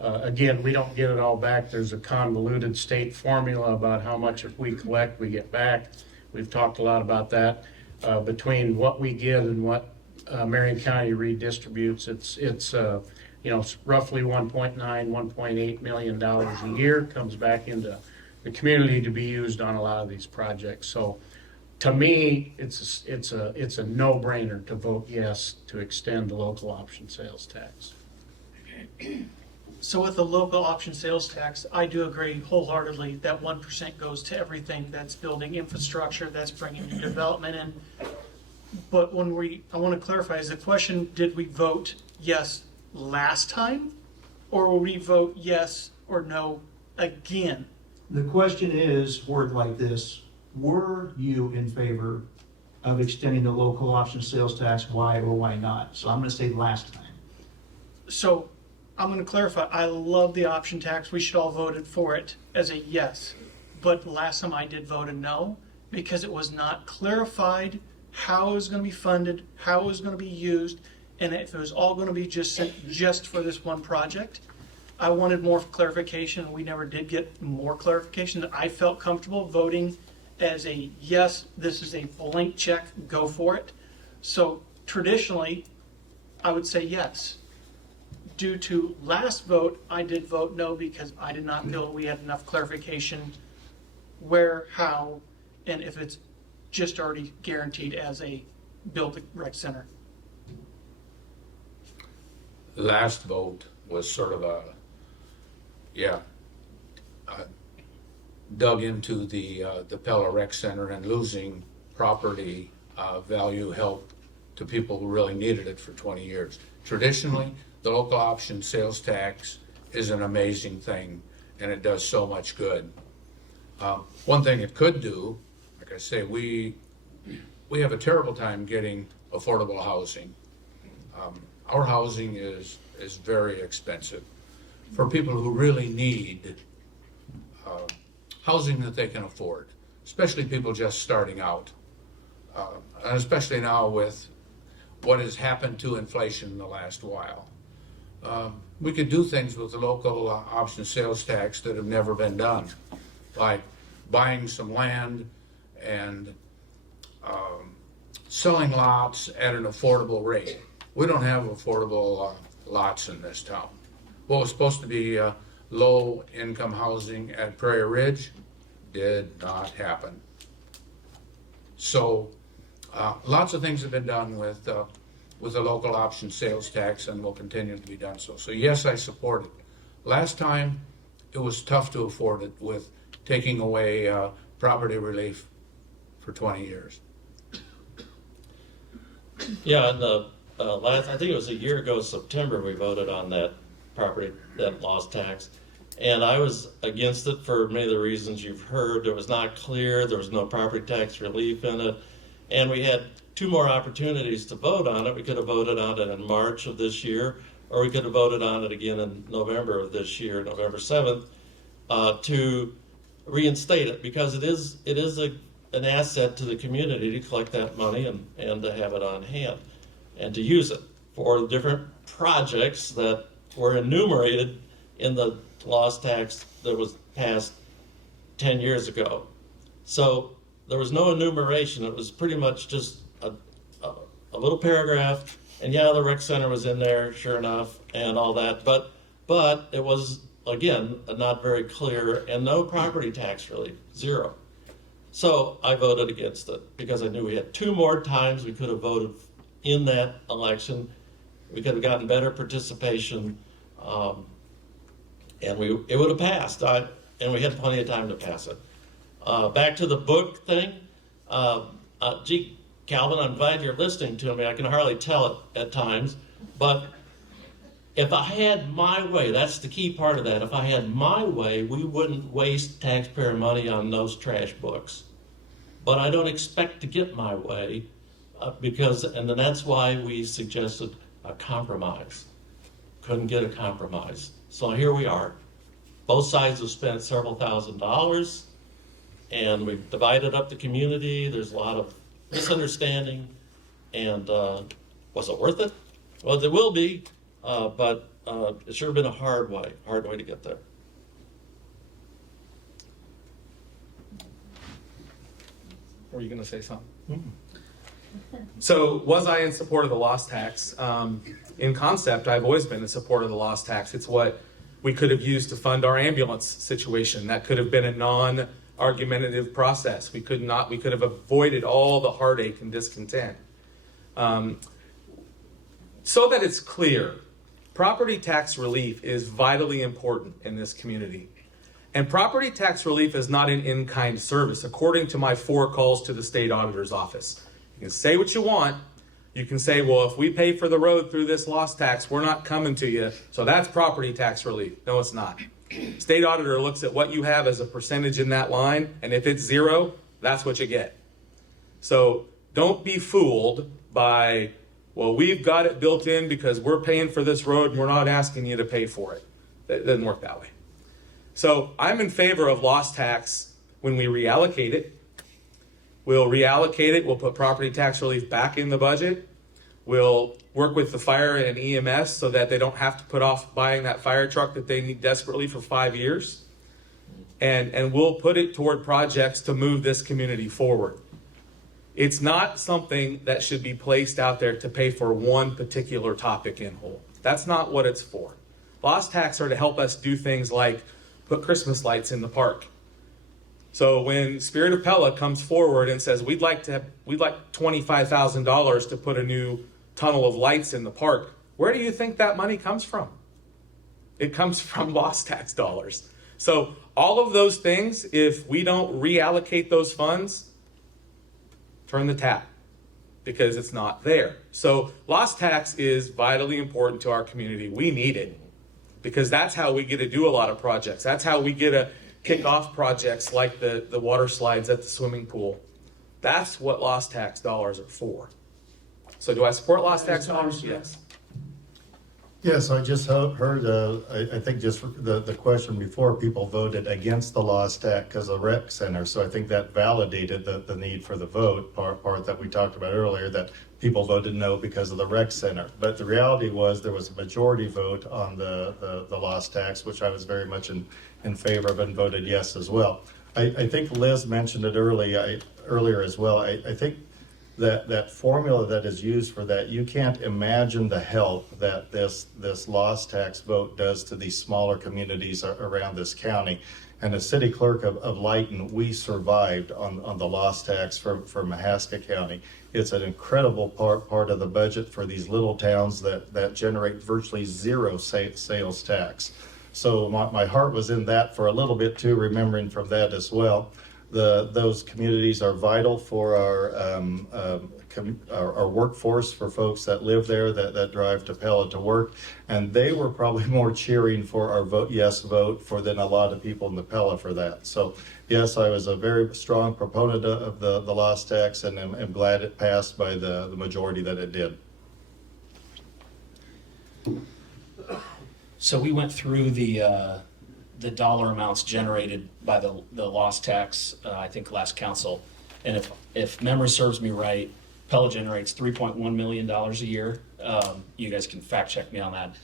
again, we don't get it all back. There's a convoluted state formula about how much if we collect, we get back. We've talked a lot about that. Between what we get and what Marion County redistributes, it's roughly $1.8 million a year comes back into the community to be used on a lot of these projects. So to me, it's a no-brainer to vote yes to extend the local option sales tax. So with the local option sales tax, I do agree wholeheartedly that 1% goes to everything that's building infrastructure, that's bringing new development in. But I want to clarify, is the question, did we vote yes last time? Or will we vote yes or no again? The question is worded like this: were you in favor of extending the local option sales tax? Why or why not? So I'm going to say last time. So I'm going to clarify. I love the option tax. We should all voted for it as a yes. But last time I did vote a no because it was not clarified how it was going to be funded, how it was going to be used, and if it was all going to be just sent just for this one project. I wanted more clarification, and we never did get more clarification. I felt comfortable voting as a yes, this is a blank check, go for it. So traditionally, I would say yes. Due to last vote, I did vote no because I did not feel we had enough clarification where, how, and if it's just already guaranteed as a build rec center. The last vote was sort of dug into the Pella Rec Center, and losing property value help to people who really needed it for 20 years. Traditionally, the local option sales tax is an amazing thing, and it does so much good. One thing it could do, like I say, we have a terrible time getting affordable housing. Our housing is very expensive. For people who really need housing that they can afford, especially people just starting out, and especially now with what has happened to inflation in the last while. We could do things with the local option sales tax that have never been done, like buying some land and selling lots at an affordable rate. We don't have affordable lots in this town. What was supposed to be low-income housing at Prairie Ridge did not happen. So lots of things have been done with the local option sales tax and will continue to be done so. So yes, I support it. Last time, it was tough to afford it with taking away property relief for 20 years. Yeah, and the I think it was a year ago, September, we voted on that lost tax. And I was against it for many of the reasons you've heard. It was not clear, there was no property tax relief in it. And we had 2 more opportunities to vote on it. We could have voted on it in March of this year, or we could have voted on it again in November of this year, November 7th, to reinstate it, because it is an asset to the community to collect that money and to have it on hand and to use it for different projects that were enumerated in the lost tax that was passed 10 years ago. So there was no enumeration. It was pretty much just a little paragraph, and yeah, the rec center was in there, sure enough, and all that, but it was, again, not very clear, and no property tax relief, 0. So I voted against it because I knew we had 2 more times we could have voted in that election. We could have gotten better participation, and it would have passed. And we had plenty of time to pass it. Back to the book thing. Gee, Calvin, I'm glad you're listening to me. I can hardly tell it at times, but if I had my way, that's the key part of that. If I had my way, we wouldn't waste taxpayer money on those trash books. But I don't expect to get my way and then that's why we suggested a compromise. Couldn't get a compromise. So here we are. Both sides have spent several $1,000s, and we've divided up the community. There's a lot of misunderstanding, and was it worth it? Well, it will be, but it's sure been a hard way to get there. Were you going to say something? Mm-hmm. So, was I in support of the lost tax? In concept, I've always been in support of the lost tax. It's what we could have used to fund our ambulance situation. That could have been a non-argumentative process. We could have avoided all the heartache and discontent. So that it's clear, property tax relief is vitally important in this community. And property tax relief is not an in-kind service, according to my 4 calls to the state auditor's office. You can say what you want. You can say, well, if we pay for the road through this lost tax, we're not coming to you. So that's property tax relief. No, it's not. State auditor looks at what you have as a percentage in that line, and if it's 0, that's what you get. So don't be fooled by, well, we've got it built in because we're paying for this road and we're not asking you to pay for it. It doesn't work that way. So I'm in favor of lost tax when we reallocate it. We'll reallocate it. We'll put property tax relief back in the budget. We'll work with the fire and EMS so that they don't have to put off buying that fire truck that they need desperately for 5 years. And we'll put it toward projects to move this community forward. It's not something that should be placed out there to pay for one particular topic in whole. That's not what it's for. Lost tax are to help us do things like put Christmas lights in the park. So when Spirit of Pella comes forward and says we'd like $25,000 to put a new tunnel of lights in the park, where do you think that money comes from? It comes from lost tax dollars. So all of those things, if we don't reallocate those funds, turn the tap because it's not there. So lost tax is vitally important to our community. We need it because that's how we get to do a lot of projects. That's how we get to kick off projects like the water slides at the swimming pool. That's what lost tax dollars are for. So do I support lost tax dollars? Yes. Yes, I just heard, I think just the question before, people voted against the lost tax because of the rec center. So I think that validated the need for the vote, part that we talked about earlier, that people voted no because of the rec center. But the reality was there was a majority vote on the lost tax, which I was very much in favor of and voted yes as well. I think Liz mentioned it earlier as well. I think that formula that is used for that, you can't imagine the help that this lost tax vote does to these smaller communities around this county. And as city clerk of Lighton, we survived on the lost tax for Mahaska County. It's an incredible part of the budget for these little towns that generate virtually zero sales tax. So my heart was in that for a little bit too, remembering from that as well. Those communities are vital for our workforce, for folks that live there, that drive to Pella to work, and they were probably more cheering for our yes vote than a lot of people in the Pella for that. So yes, I was a very strong proponent of the lost tax, and am glad it passed by the majority that it did. So we went through the dollar amounts generated by the lost tax, I think last council. And if memory serves me right, Pella generates $3.1 million a year. You guys can fact check me on that.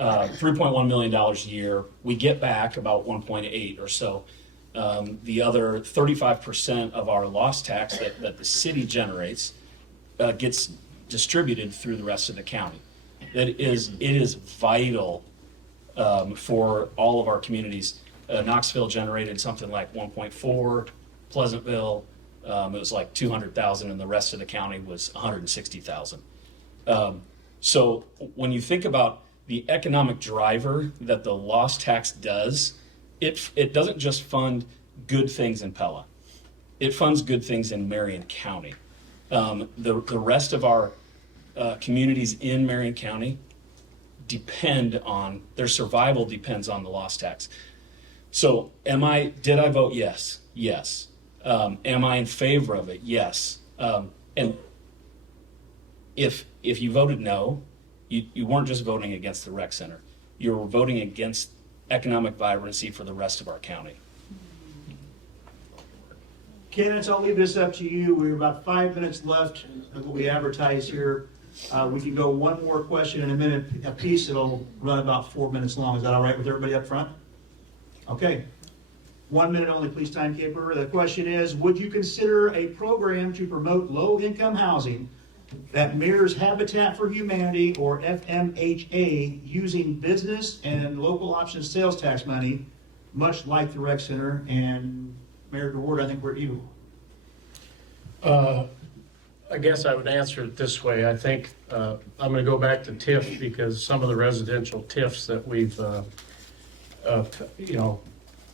$3.1 million a year. We get back about 1.8 or so. The other 35% of our lost tax that the city generates gets distributed through the rest of the county. It is vital for all of our communities. Knoxville generated something like 1.4, Pleasantville, it was like 200,000, and the rest of the county was 160,000. So when you think about the economic driver that the lost tax does, it doesn't just fund good things in Pella. It funds good things in Marion County. The rest of our communities in Marion County their survival depends on the lost tax. So did I vote yes? Yes. Am I in favor of it? Yes. And if you voted no, you weren't just voting against the rec center. You were voting against economic vibrancy for the rest of our county. Candidates, I'll leave this up to you. We're about 5 minutes left of what we advertise here. We can go one more question in a minute apiece. It'll run about 4 minutes long. Is that all right with everybody up front? Okay. 1 minute only, please, timekeeper. The question is, would you consider a program to promote low-income housing that mirrors Habitat for Humanity or FMHA using business and local option sales tax money, much like the rec center? And Mayor DeWard, I think we're at you. I guess I would answer it this way. I think I'm going to go back to TIF, because some of the residential TIFs that we've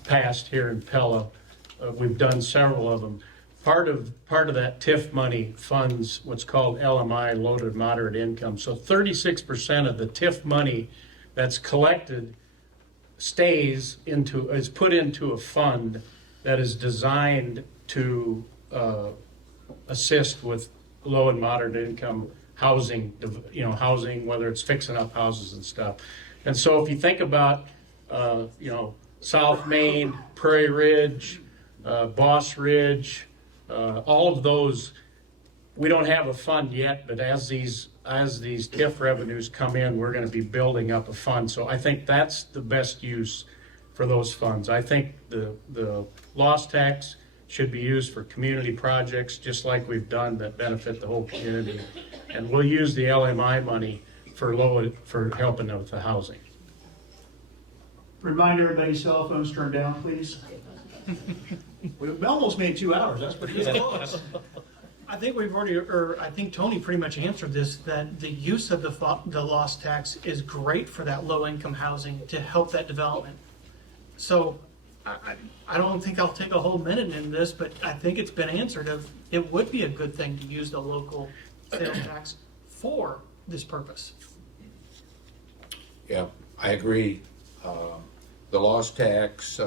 passed here in Pella, we've done several of them. Part of that TIF money funds what's called LMI, low to moderate income. So 36% of the TIF money that's collected is put into a fund that is designed to assist with low and moderate income housing, whether it's fixing up houses and stuff. And so if you think about, South Main, Prairie Ridge, Boss Ridge, all of those, we don't have a fund yet, but as these TIF revenues come in, we're going to be building up a fund. So I think that's the best use for those funds. I think the lost tax should be used for community projects, just like we've done, that benefit the whole community. And we'll use the LMI money for helping with the housing. Remind everybody, cell phones turned down, please. We almost made 2 hours. That's pretty good. I think I think Tony pretty much answered this, that the use of the lost tax is great for that low-income housing to help that development. So I don't think I'll take a whole minute in this, but I think it's been answered it would be a good thing to use the local sales tax for this purpose. Yeah, I agree. The lost tax,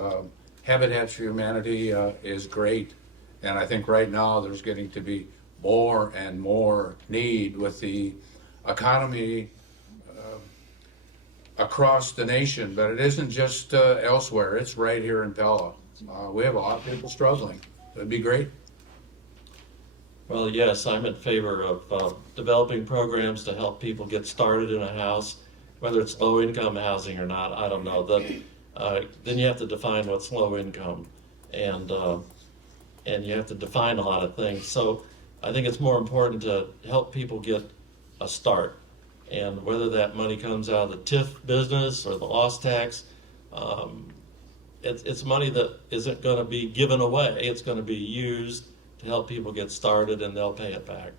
Habitat for Humanity is great. And I think right now there's getting to be more and more need with the economy across the nation. But it isn't just elsewhere, it's right here in Pella. We have a lot of people struggling. It'd be great. Well, yes, I'm in favor of developing programs to help people get started in a house, whether it's low-income housing or not. I don't know. Then you have to define what's low income, and you have to define a lot of things. So I think it's more important to help people get a start. And whether that money comes out of the TIF business or the loss tax, it's money that isn't going to be given away. It's going to be used to help people get started, and they'll pay it back.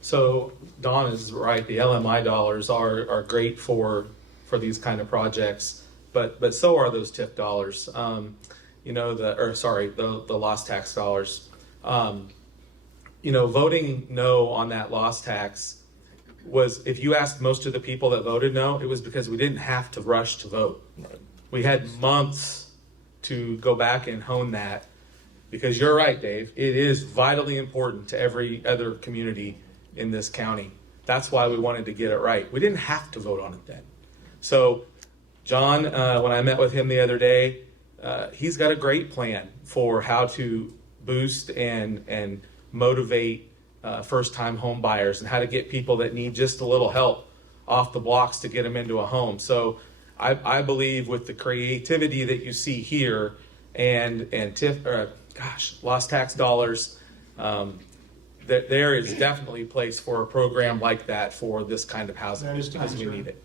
So Don is right. The LMI dollars are great for these kind of projects, but so are those TIF dollars. The loss tax dollars. Voting no on that loss tax was, if you asked most of the people that voted no, it was because we didn't have to rush to vote. We had months to go back and hone that, because you're right, Dave. It is vitally important to every other community in this county. That's why we wanted to get it right. We didn't have to vote on it then. So John, when I met with him the other day, he's got a great plan for how to boost and motivate first-time home buyers, and how to get people that need just a little help off the blocks to get them into a home. So I believe with the creativity that you see here and TIF, loss tax dollars, that there is definitely a place for a program like that for this kind of housing, because we need it.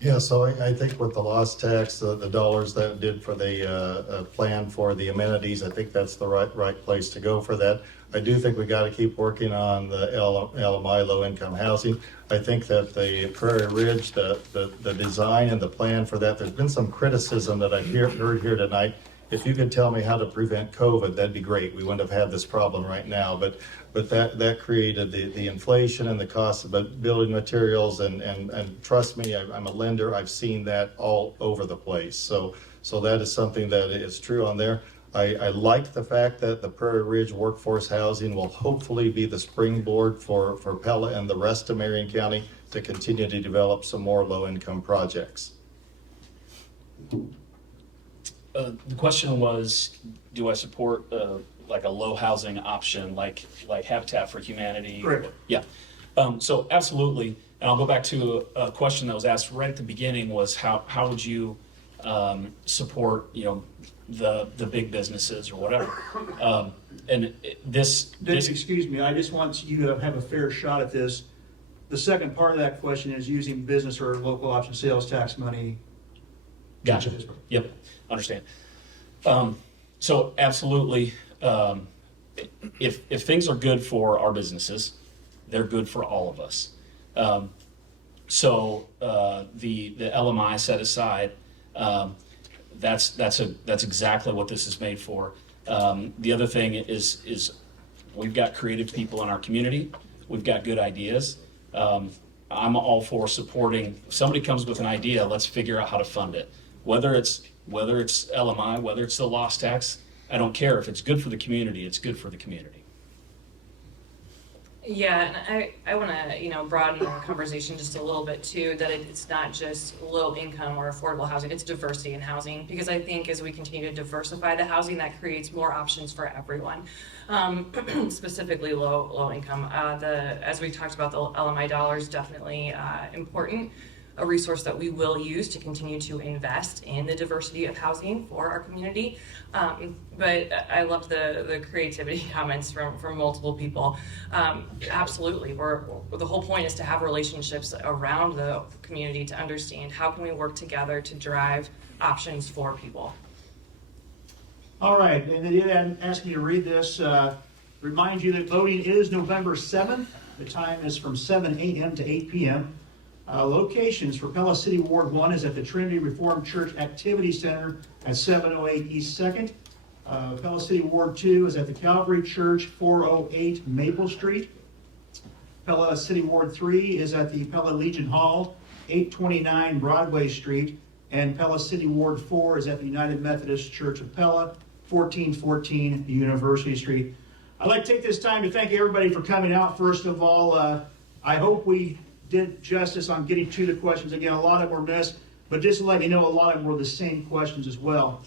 Yeah, so I think with the loss tax, the dollars that did for the plan for the amenities, I think that's the right place to go for that. I do think we got to keep working on the LMI, low-income housing. I think that the Prairie Ridge, the design and the plan for that, there's been some criticism that I've heard here tonight. If you could tell me how to prevent COVID, that'd be great. We wouldn't have had this problem right now, but that created the inflation and the cost of building materials, and trust me, I'm a lender. I've seen that all over the place. So that is something that is true on there. I like the fact that the Prairie Ridge workforce housing will hopefully be the springboard for Pella and the rest of Marion County to continue to develop some more low-income projects. The question was, do I support like a low housing option, like Habitat for Humanity? Correct. Yeah. So absolutely. And I'll go back to a question that was asked right at the beginning, was how would you support, the big businesses or whatever. Dave, excuse me, I just want you to have a fair shot at this. The second part of that question is using business or local option sales tax money. Gotcha. Yep, understand. So absolutely, if things are good for our businesses, they're good for all of us. So the LMI set aside, that's exactly what this is made for. The other thing is we've got creative people in our community. We've got good ideas. I'm all for supporting. If somebody comes with an idea, let's figure out how to fund it. Whether it's LMI, whether it's the loss tax, I don't care. If it's good for the community, it's good for the community. Yeah, and I want to, broaden the conversation just a little bit too, that it's not just low income or affordable housing, it's diversity in housing. Because I think as we continue to diversify the housing, that creates more options for everyone, specifically low income. As we talked about, the LMI dollars, definitely important. A resource that we will use to continue to invest in the diversity of housing for our community. But I loved the creativity comments from multiple people. Absolutely, the whole point is to have relationships around the community to understand how can we work together to drive options for people. All right, and they did ask me to read this. Remind you that voting is November 7th. The time is from 7 a.m. to 8 p.m. Locations for Pella City Ward 1 is at the Trinity Reformed Church Activity Center at 708 East 2nd. Pella City Ward 2 is at the Calvary Church, 408 Maple Street. Pella City Ward 3 is at the Pella Legion Hall, 829 Broadway Street. And Pella City Ward 4 is at the United Methodist Church of Pella, 1414 University Street. I'd like to take this time to thank everybody for coming out. First of all, I hope we did justice on getting to the questions. Again, a lot of them were missed, but just to let you know, a lot of them were the same questions as well.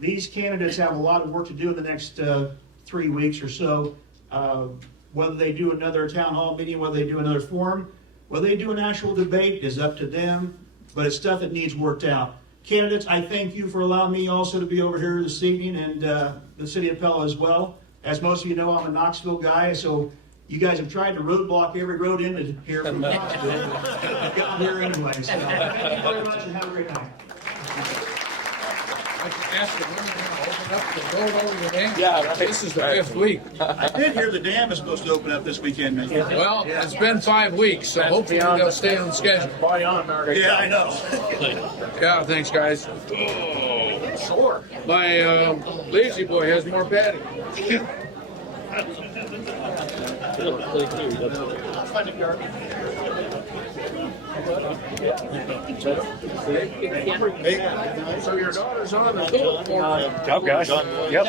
These candidates have a lot of work to do in the next 3 weeks or so. Whether they do another town hall meeting, whether they do another forum, whether they do an actual debate is up to them, but it's stuff that needs worked out. Candidates, I thank you for allowing me also to be over here this evening, and the city of Pella as well. As most of you know, I'm a Knoxville guy, so you guys have tried to roadblock every road into here from Knoxville. I've gotten here anyway, so thank you very much and have a great night. Yeah, this is the 5th week. I did hear the dam is supposed to open up this weekend. Well, it's been 5 weeks, so hopefully they'll stay on schedule. Yeah, I know. Yeah, thanks, guys. My lazy boy has more padding. So your daughter's on the field. Job, guys. Yep.